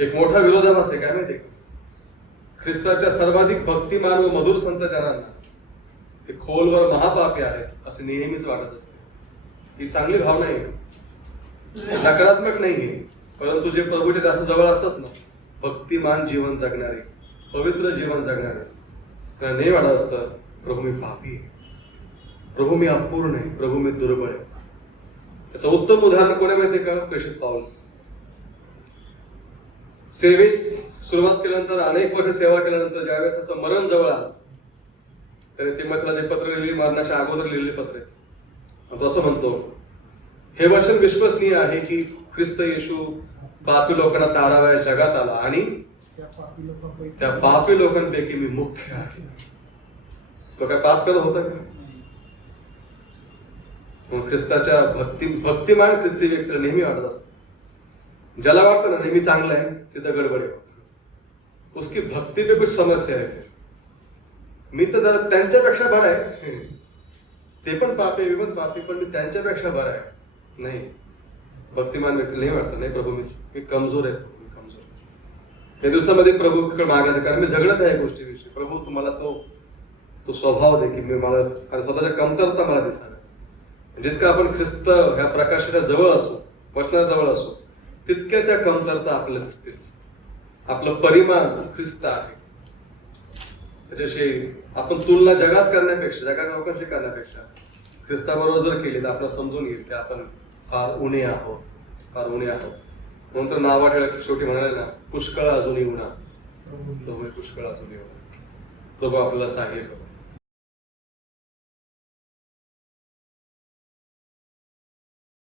एक मोठा विरोधाभास आहे, काय माहिती का? ख्रिस्ताच्या सर्वाधिक भक्तिमान व मधुर संतजनांना ते खोलवर महापापी आहेत असं नेहमीच वाटत असते. ही चांगली भावना आहे, नकारात्मक नाहीये. परंतु जे प्रभूच्या जास्त जवळ असतात ना, भक्तिमान जीवन जगणारे, पवित्र जीवन जगणारे, त्यांना नाही वाटत असतं प्रभू मी पापी आहे, प्रभू मी अपूर्ण आहे, प्रभू मी दुर्बळ आहे. याचं उत्तम उदाहरण कोणी माहितीये का? प्रेषित पाऊल. सेवेस सुरुवात केल्यानंतर, अनेक वर्ष सेवा केल्यानंतर ज्यावेळेस त्याचं मरण जवळ आलं, त्याने तिमोथेला जे पत्र लिहिली, मरणाच्या अगोदर लिहिलेली पत्र आहेत, तो असं म्हणतो, हे वचन विश्वसनीय आहे की ख्रिस्त येशू पापी लोकांना ताराव्या जगात आला आणि त्या पापी लोकांपैकी मी मुख्य आहे. तो काय पाप करत होता का? ख्रिस्ताच्या भक्तिमान ख्रिस्ती व्यक्तीला नेहमी वाटत असत, ज्याला वाटतं ना नेहमी चांगलं आहे तिथं गडबड आहे, उसकी भक्ती में कुछ समस्या आहे. मी तर जरा त्यांच्यापेक्षा बरा आहे, ते पण पापी, मी पण पापी, पण मी त्यांच्यापेक्षा बरा आहे. नाही, भक्तिमान व्यक्ती नाही वाटतं, नाही प्रभू मी कमजोर आहे, मी कमजोर. या दिवसामध्ये प्रभूकडे मागायचं, कारण मी झगडत आहे या गोष्टीविषयी. प्रभू तुम्हाला तो स्वभाव दे की मी मला स्वतःच्या कमतरता मला दिसाव्या. जितकं आपण ख्रिस्त ह्या प्रकाशाच्या जवळ असू, वचनाजवळ असू, तितक्या त्या कमतरता आपल्याला दिसतील. आपलं परिमाण ख्रिस्त आहे. त्याच्याशी आपण तुलना जगात करण्यापेक्षा, जगात लोकांशी करण्यापेक्षा ख्रिस्ताबरोबर जर केली तर आपल्याला समजून येईल की आपण फार उणे आहोत, फार उणे आहोत. म्हणून तर नावा ठेवल्या शेवटी म्हणाले ना, पुष्कळ अजूनही उणा, प्रभू पुष्कळ अजूनही उणा. प्रभू आपल्याला सहाय्य करू.